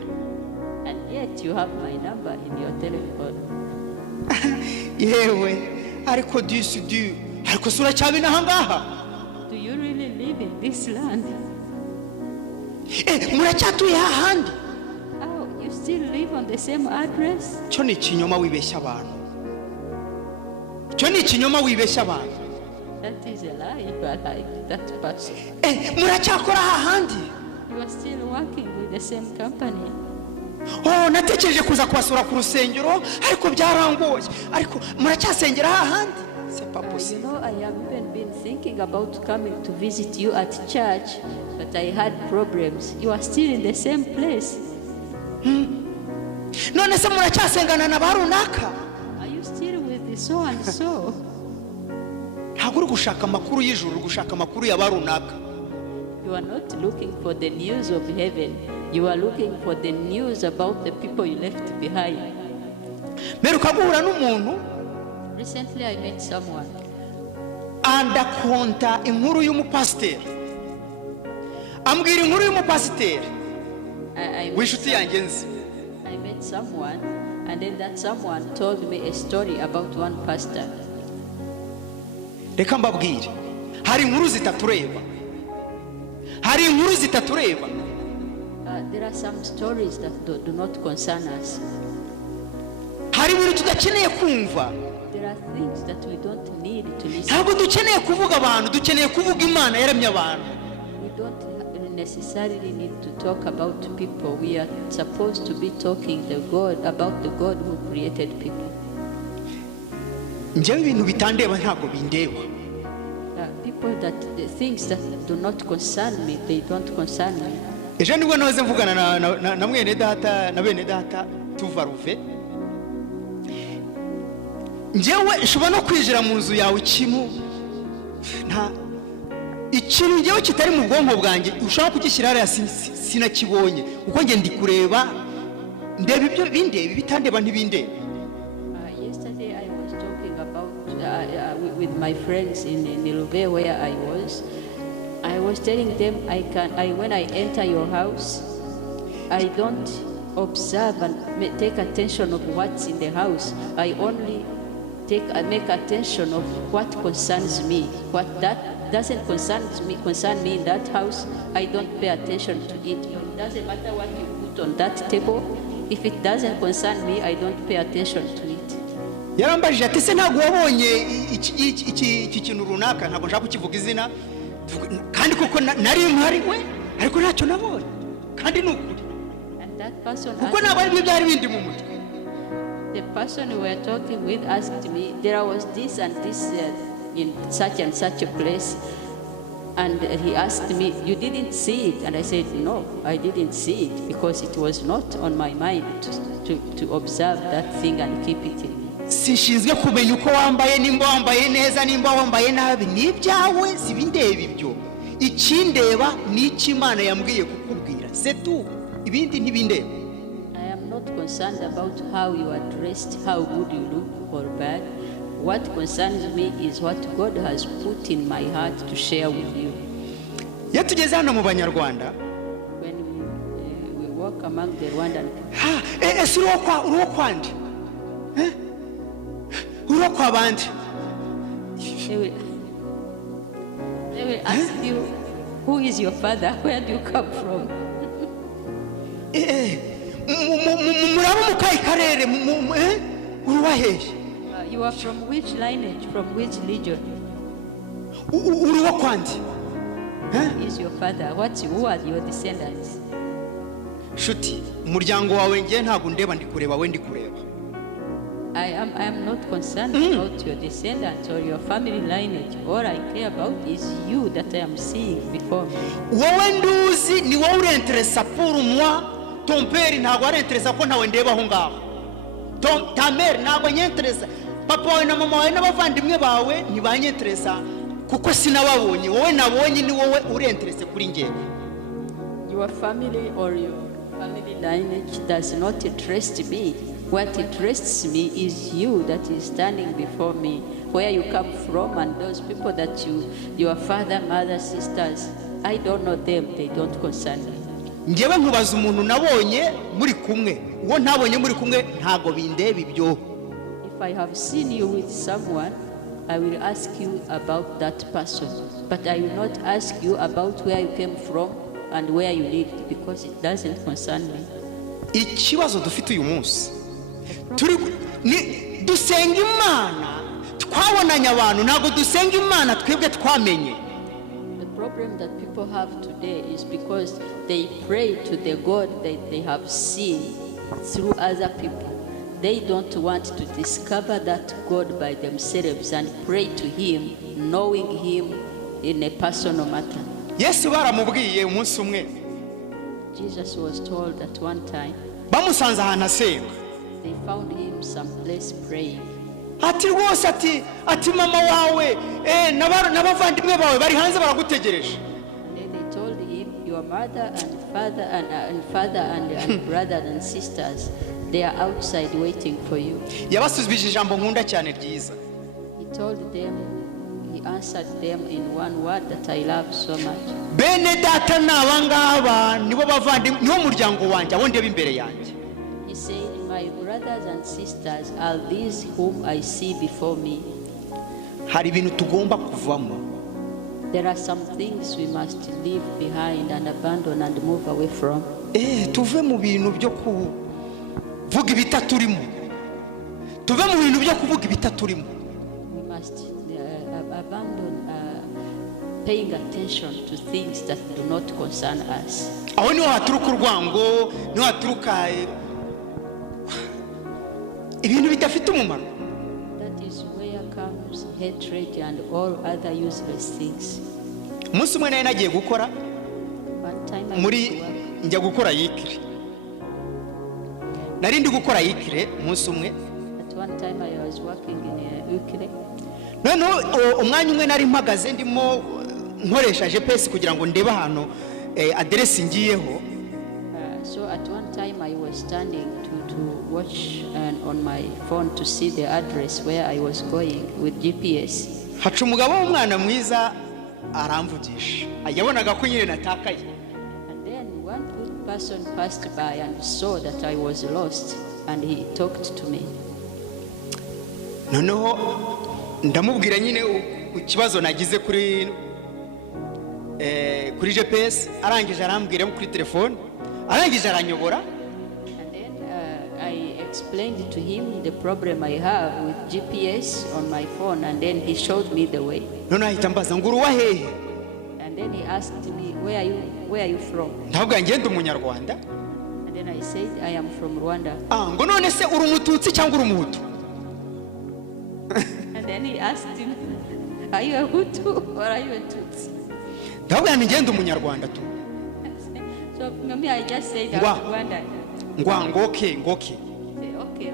And yet you have my number in your telephone. yewe ariko ariko sura cyane aha ngaha. Do you really live in this land? muracyatuye hahandi. Oh, you still live on the same address? cyo ni ikinyoma wibeshya abantu. cyo ni ikinyoma wibeshya abantu. That is a lie if I like that person. muracyakora hahandi. You are still working with the same company. natekereje kuza kubasura ku rusengero ariko byarangoye. ariko muracyasengera hahandi. c'est pas You possible. know, I have even been thinking about coming to visit you at church, but I had problems. You are still in the same place. none se muracyasengana na ba runaka. Are you still with the so and so? ntabwo uri gushaka amakuru y'ijuru, uri gushaka amakuru ya ba runaka. You are not looking for the news of heaven. You are looking for the news about the people you left behind. mperuka guhura n'umuntu Recently I met someone. andakonta inkuru y'umupasiteri. ambwira inkuru y'umupasiteri w'inshuti yanjye nzi. I met someone, and then that someone told me a story about one pastor. reka mbabwire, hari inkuru zitatureba. hari inkuru zitatureba. There are some stories that do not concern us. hari ibintu tudakeneye kumva. There are things that we don't need to listen. ntabwo dukeneye kuvuga abantu, dukeneye kuvuga Imana yaremye abantu. We don't necessarily need to talk about people. We are supposed to be talking about the God who created people. njyewe ibintu bitandeba ntabwo bindeba. The things that do not concern me, they don't concern me. ejo nibwo nahoze mvugana na mwene data na bene data tuva ruve. njyewe nshobora no kwinjira mu nzu yawe ikintu njyewe kitari mu bwonko bwanjye ushobora kugishyira hariya sinakibonye kuko njye ndi kureba ndeba ibyo bindeba bitandeba ntibindeba. Yesterday I was talking about with my friends in Nilove where I was telling them when I enter your house, I don't observe and take attention of what's in the house. I only make attention of what concerns me. What that doesn't concern me in that house, I don't pay attention to it. It doesn't matter what you put on that table. If it doesn't concern me, I don't pay attention to it. Yarambajije ati se ntabwo wabonye iki kintu runaka, ntabwo nshaka kukivuga izina, kandi kuko nari mpari we ariko ntacyo nabonye kandi nukuri. And that person kuko nabari byo byari bindi mu mutwe. The person we were talking with asked me, there was this and this in such and such a place, and he asked me, you didn't see it? And I said, no, I didn't see it because it was not on my mind to observe that thing and keep it in me. Sishinzwe kumenya uko wambaye, nimba wambaye neza nimba wambaye nabi, ni byawe sibindeba ibyo. Ikindeba ni ikimana yambwiye kukubwira, c'est tout, ibindi ntibindeba. I am not concerned about how you are dressed, how good you look or bad. What concerns me is what God has put in my heart to share with you. Iyo tugeze hano mu Banyarwanda, when we walk among the Rwandan people, ese uruwo kwandi, uruwo kwa bandi, they will ask you, who is your father? Where do you come from? muraba mukayi karere, uruwahehe, You are from which lineage, from which legion? uruwo kwandi, Who is your father? Who are your descendants? shuti umuryango wawe ngiye ntabwo ndeba, ndi kureba we ndi kureba. I am not concerned about your descendants or your family lineage. All I care about is you that I am seeing before me. Wowe nduzi ni wowe urenteresa pour moi, ton père ntabwo arenteresa ko ntawe ndeba aho ngaho. Ta mère ntabwo nyenteresa, papa wawe na mama wawe n'abavandimwe bawe ntibanyenteresa kuko sinababonye. Wowe nabonye ni wowe urenterese kuri njyewe. Your family or your family lineage does not interest me. What interests me is you that is standing before me, where you come from, and those people that your father, mother, sisters, I don't know them, they don't concern me. Njyewe nkubaza umuntu nabonye muri kumwe, uwo ntabonye muri kumwe ntago bindeba ibyo. If I have seen you with someone, I will ask you about that person, but I will not ask you about where you came from and where you lived, because it doesn't concern me. Ikibazo dufite uyu munsi, dusenga Imana, twabonanye abantu, ntabwo dusenga Imana twebwe twamenye. The problem that people have today is because they pray to the God that they have seen through other people. They don't want to discover that God by themselves and pray to Him, knowing Him in a personal matter. Yesu baramubwiye umunsi umwe, Jesus was told at one time, bamusanze ahantu asenga, they found him someplace praying. ati rwose ati mama wawe n'abavandimwe bawe bari hanze baragutegereje. And then they told him, your mother and father and brothers and sisters, they are outside waiting for you. Yabasubije ijambo nkunda cyane ryiza. He answered them in one word that I love so much. Bene data n'abangaba nibo bavandimwe, niwo muryango wanjye, abo ndeba imbere yanjye. He said, my brothers and sisters are these whom I see before me. Hari ibintu tugomba kuvamo. There are some things we must leave behind and abandon and move away from. Tuve mu bintu byo kuvuga ibitaturimo. Tuve mu bintu byo kuvuga ibitaturimo. We must abandon paying attention to things that do not concern us. Aho niho haturuka urwango, niho haturuka ibintu bidafite umumaro. That is where comes hatred and all other useless things. Umunsi umwe nagiye gukora muri njya gukora yikire. Nari ndi gukora yikire umunsi umwe. At one time I was working in Ukire. None umwanya umwe nari mpagaze ndimo nkoresha GPS kugira ngo ndebe ahantu address ngiyeho. So at one time I was standing to watch on my phone to see the address where I was going with GPS. haca umugabo w'umwana mwiza aramvugisha yabonaga ko nyine natakaye. And then one good person passed by and saw that I was lost, and he talked to me. noneho ndamubwira nyine ikibazo nagize kuri GPS, arangije arambwira kuri telefone, arangije aranyobora. And then I explained to him the problem I have with GPS on my phone, and then he showed me the way. none ahita ambaza ngo uruwa hehe. And then he asked me, where are you from? ndavuga ngiye ndi umunyarwanda. And then I said, I am from Rwanda. ngo none se uri umututsi cyangwa uri umuhutu? And then he asked him, are you a Hutu or are you a Tutsi? ndavuga ngiye ndi umunyarwanda tu. So maybe I just said I'm Wow. Rwanda. ngo okay. Say, okay.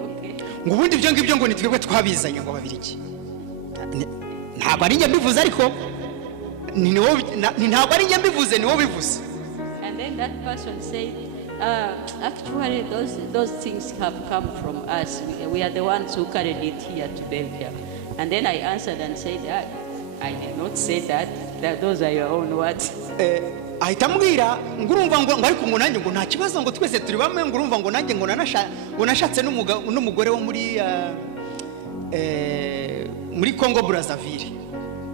ngo ubundi ibyo ngibyo ngo ni twebwe twabizanye ngo babiriki. ntabwo ari njye mbivuze ariko ntabwo ari njye mbivuze ni wowe bivuze. And then that person said, actually those things have come from us. We are the ones who carried it here to Belgium. And then I answered and said, I did not say that those are your own words. ahita ambwira ngo urumva ngo ariko ngo nanjye ngo nta kibazo ngo twese turi bamwe ngo urumva ngo nanjye ngo nashatse n'umugore wo muri Congo Brazzaville.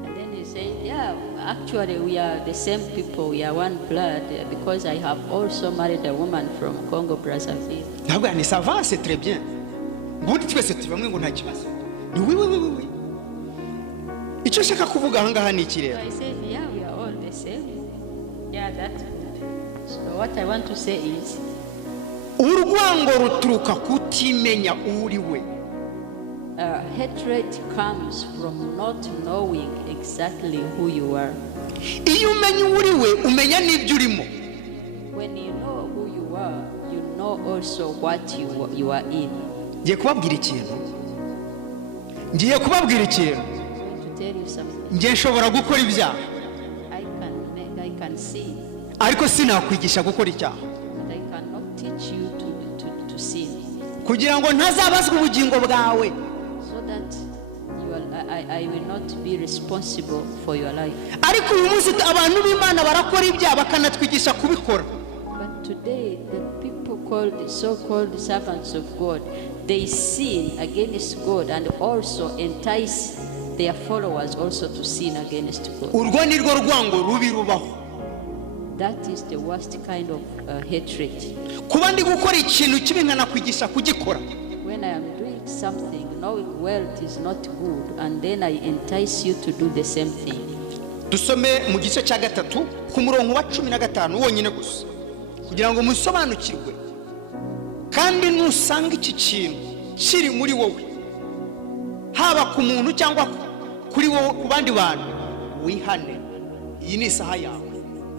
And then he said, yeah, actually we are the same people, we are one blood, because I have also married a woman from Congo Brazzaville. ndavuga ni ça va, c'est très bien, ngo ubundi twese turi bamwe ngo nta kibazo. ni oui icyo nshaka kuvuga aha ngaha ni iki So rero? I said, yeah, we are all the same. Yeah, that's good. So what I want to say is, urwango ruturuka kutimenya uri we. hatred comes from not knowing exactly who you are. iyo umenya uri we umenya n'ibyo urimo. When you know who you are, you know also what you are in. ngiye kubabwira ikintu. I'm going to tell you something. ngiye nshobora gukora ibyaha I can see, ariko sinakwigisha gukora icyaha, but I cannot teach you to sin, kugira ngo ntazabazwe ubugingo bwawe. so that I will not be responsible for your life. ariko uyu munsi abantu b'Imana barakora ibyaha bakanatwigisha kubikora. But today, the people called so-called servants of God, they sin against God and also entice their followers also to sin against God. urwo ni rwo rwango rubi rubaho. That is the worst kind of hatred. kuba ndi gukora ikintu kibi nkanakwigisha kugikora. When I am doing something, knowing well it is not good, and then I entice you to do the same thing. dusome mu gice cya 3 ku murongo wa 15 wonyine gusa kugira ngo musobanukirwe, kandi nusanga iki kintu kiri muri wowe, haba ku muntu cyangwa kuri wowe ku bandi bantu, wihane. iyi ni isaha yawe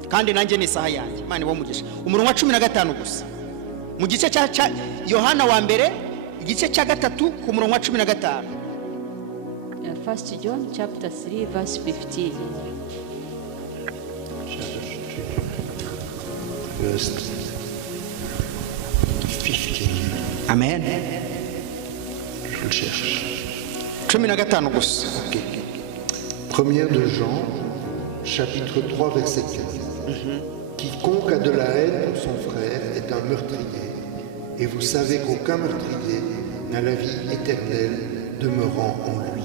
kandi nanjye ni isaha yanjye. Imana ibamugisha. umurongo wa 15 gusa mu gice cya Yohana wa mbere igice cya 3 ku murongo wa 15. 1 John chapter 3 verse 15. Verse 15. Amen. Je le cherche. 15 gusa. Ok. Première de Jean, chapitre 3, verset 15. Quiconque a de la haine pour son frère est un meurtrier, et vous savez qu'aucun meurtrier n'a la vie éternelle demeurant en lui.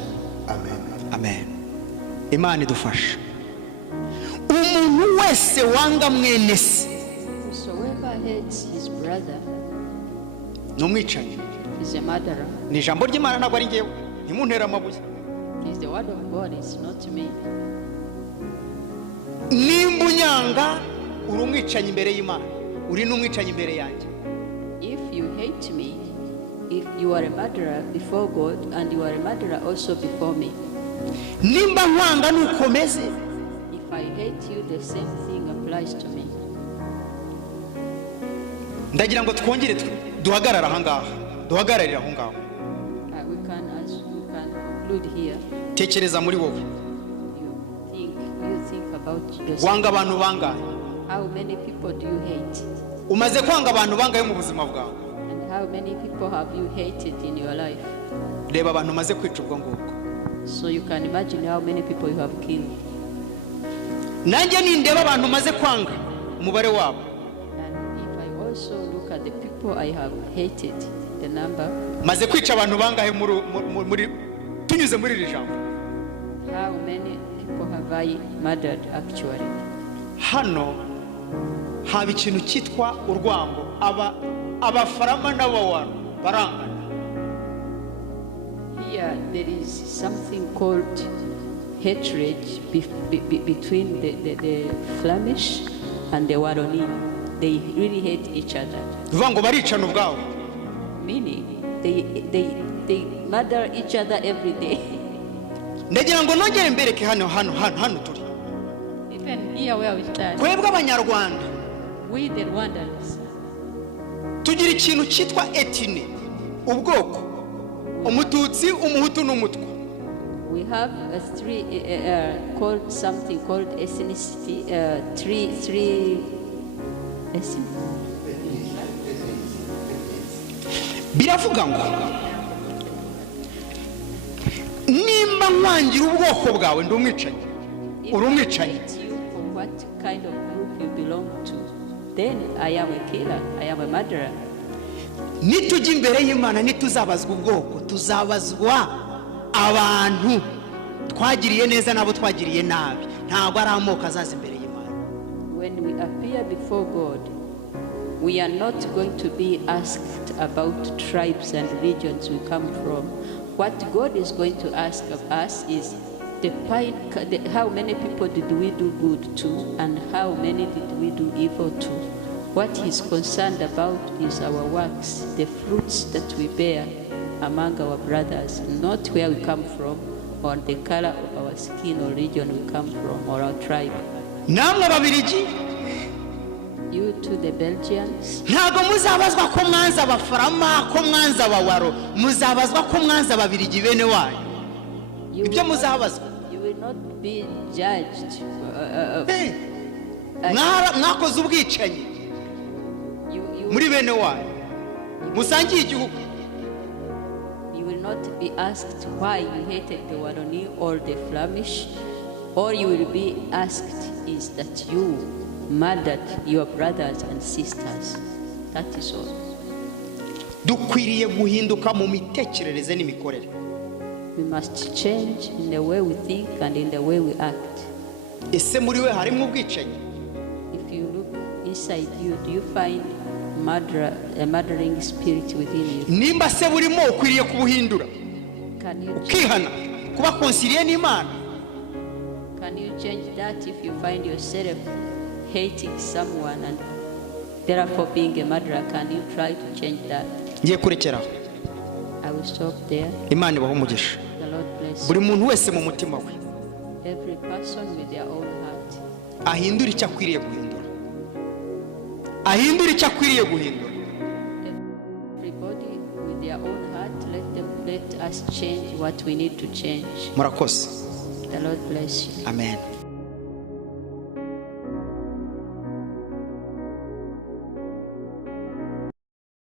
Amen. Amen. Imana idufasha. umuntu wese wanga mwene se Whosoever hates his brother ni umwicanyi. is a murderer. ni ijambo ry'Imana, ntabwo ari ngewe. ntimuntera amabuye. It is the word of God, it's not me. nimba unyanga uri umwicanyi imbere y'Imana, uri n'umwicanyi imbere yanjye. If you hate me, if you are a murderer before God, and you are a murderer also before me. nimba nkwanga nukomeze, If I hate you, the same thing applies to me. ndagira ngo twongere duhagarara aha ngaha, duhagararira aho ngaho. We can conclude here. tekereza muri wowe, You think about yourself. wanga abantu bangahe? How many people do you hate? umaze kwanga abantu bangaye mu buzima bwawe? And how many people have you hated in your life? Reba abantu umaze kwica ubwo ngubwo. So you can imagine how many people you have killed. Nanjye nindeba abantu umaze kwanga umubare wabo. And if I also look at the people I have hated, the number, Maze kwica abantu bangahe muri tunyuze muri iri jambo? how many people have I murdered actually? Hano haba ikintu cyitwa urwango, abafarama n'abawano barangana. Here there is something called hatred between the Flemish and the Wallonie. They really hate each other. Bivuga ngo baricana ubwabo. Meaning they murder each other every day. Ndagira ngo nongere mbereke hano turi. Even here where we stand, Twebwe abanyarwanda we the Rwandans, tugira ikintu cyitwa etine, ubwoko, umututsi, umuhutu n'umutwa. we have called something called ethnicity, three ethnicity. Biravuga ngo nimba nkwangira ubwoko bwawe ndi umwicanyi, uri umwicanyi. For what kind of group you belong to, then I am a killer, I am a murderer. Nitujya imbere y'Imana nituzabazwa ubwoko, tuzabazwa abantu twagiriye neza nabo twagiriye nabi. Ntabwo ari amoko azaza imbere y'Imana. When we appear before God, we are not going to be asked about tribes and regions we come from. What God is going to ask of us is how many people did we do good to and how many did we do evil to. What He's concerned about is our works, the fruits that we bear among our brothers, not where we come from or the color of our skin or region we come from or our tribe. Namwe Ababiligi, You to the Belgians, ntabwo muzabazwa ko mwanza abafarama, ko mwanza abawaro, muzabazwa ko mwanza Ababiligi bene wanyu. Ibyo muzabazwa. You will not be judged. Mwakoze ubwicanyi muri bene wanyu, musangiye igihugu. You will not be asked why you hated the Wallonie or the Flemish, all you will be asked is that you murdered your brothers and sisters. That is all. Dukwiriye guhinduka mu mitekerereze n'imikorere. We must change in the way we think and in the way we act. Ese muri we harimo ubwicanyi? If you look inside you, do you find a murdering spirit within you? Nimba se burimo ukwiriye kubuhindura. Can you Ukihana kuba konsiliye n'Imana. Can you change that if you find yourself hating someone and therefore being a murderer? Can you try to change that? Ngiye kurekeraho. I will stop there. Imana ibahe umugisha. The Lord bless Buri muntu wese mu mutima we every person with their own heart. ahindura icyo akwiriye guhindura. Ahindura icyo akwiriye guhindura. Everybody with their own heart, let us change what we need to change. Murakoze. The Lord bless you. Amen.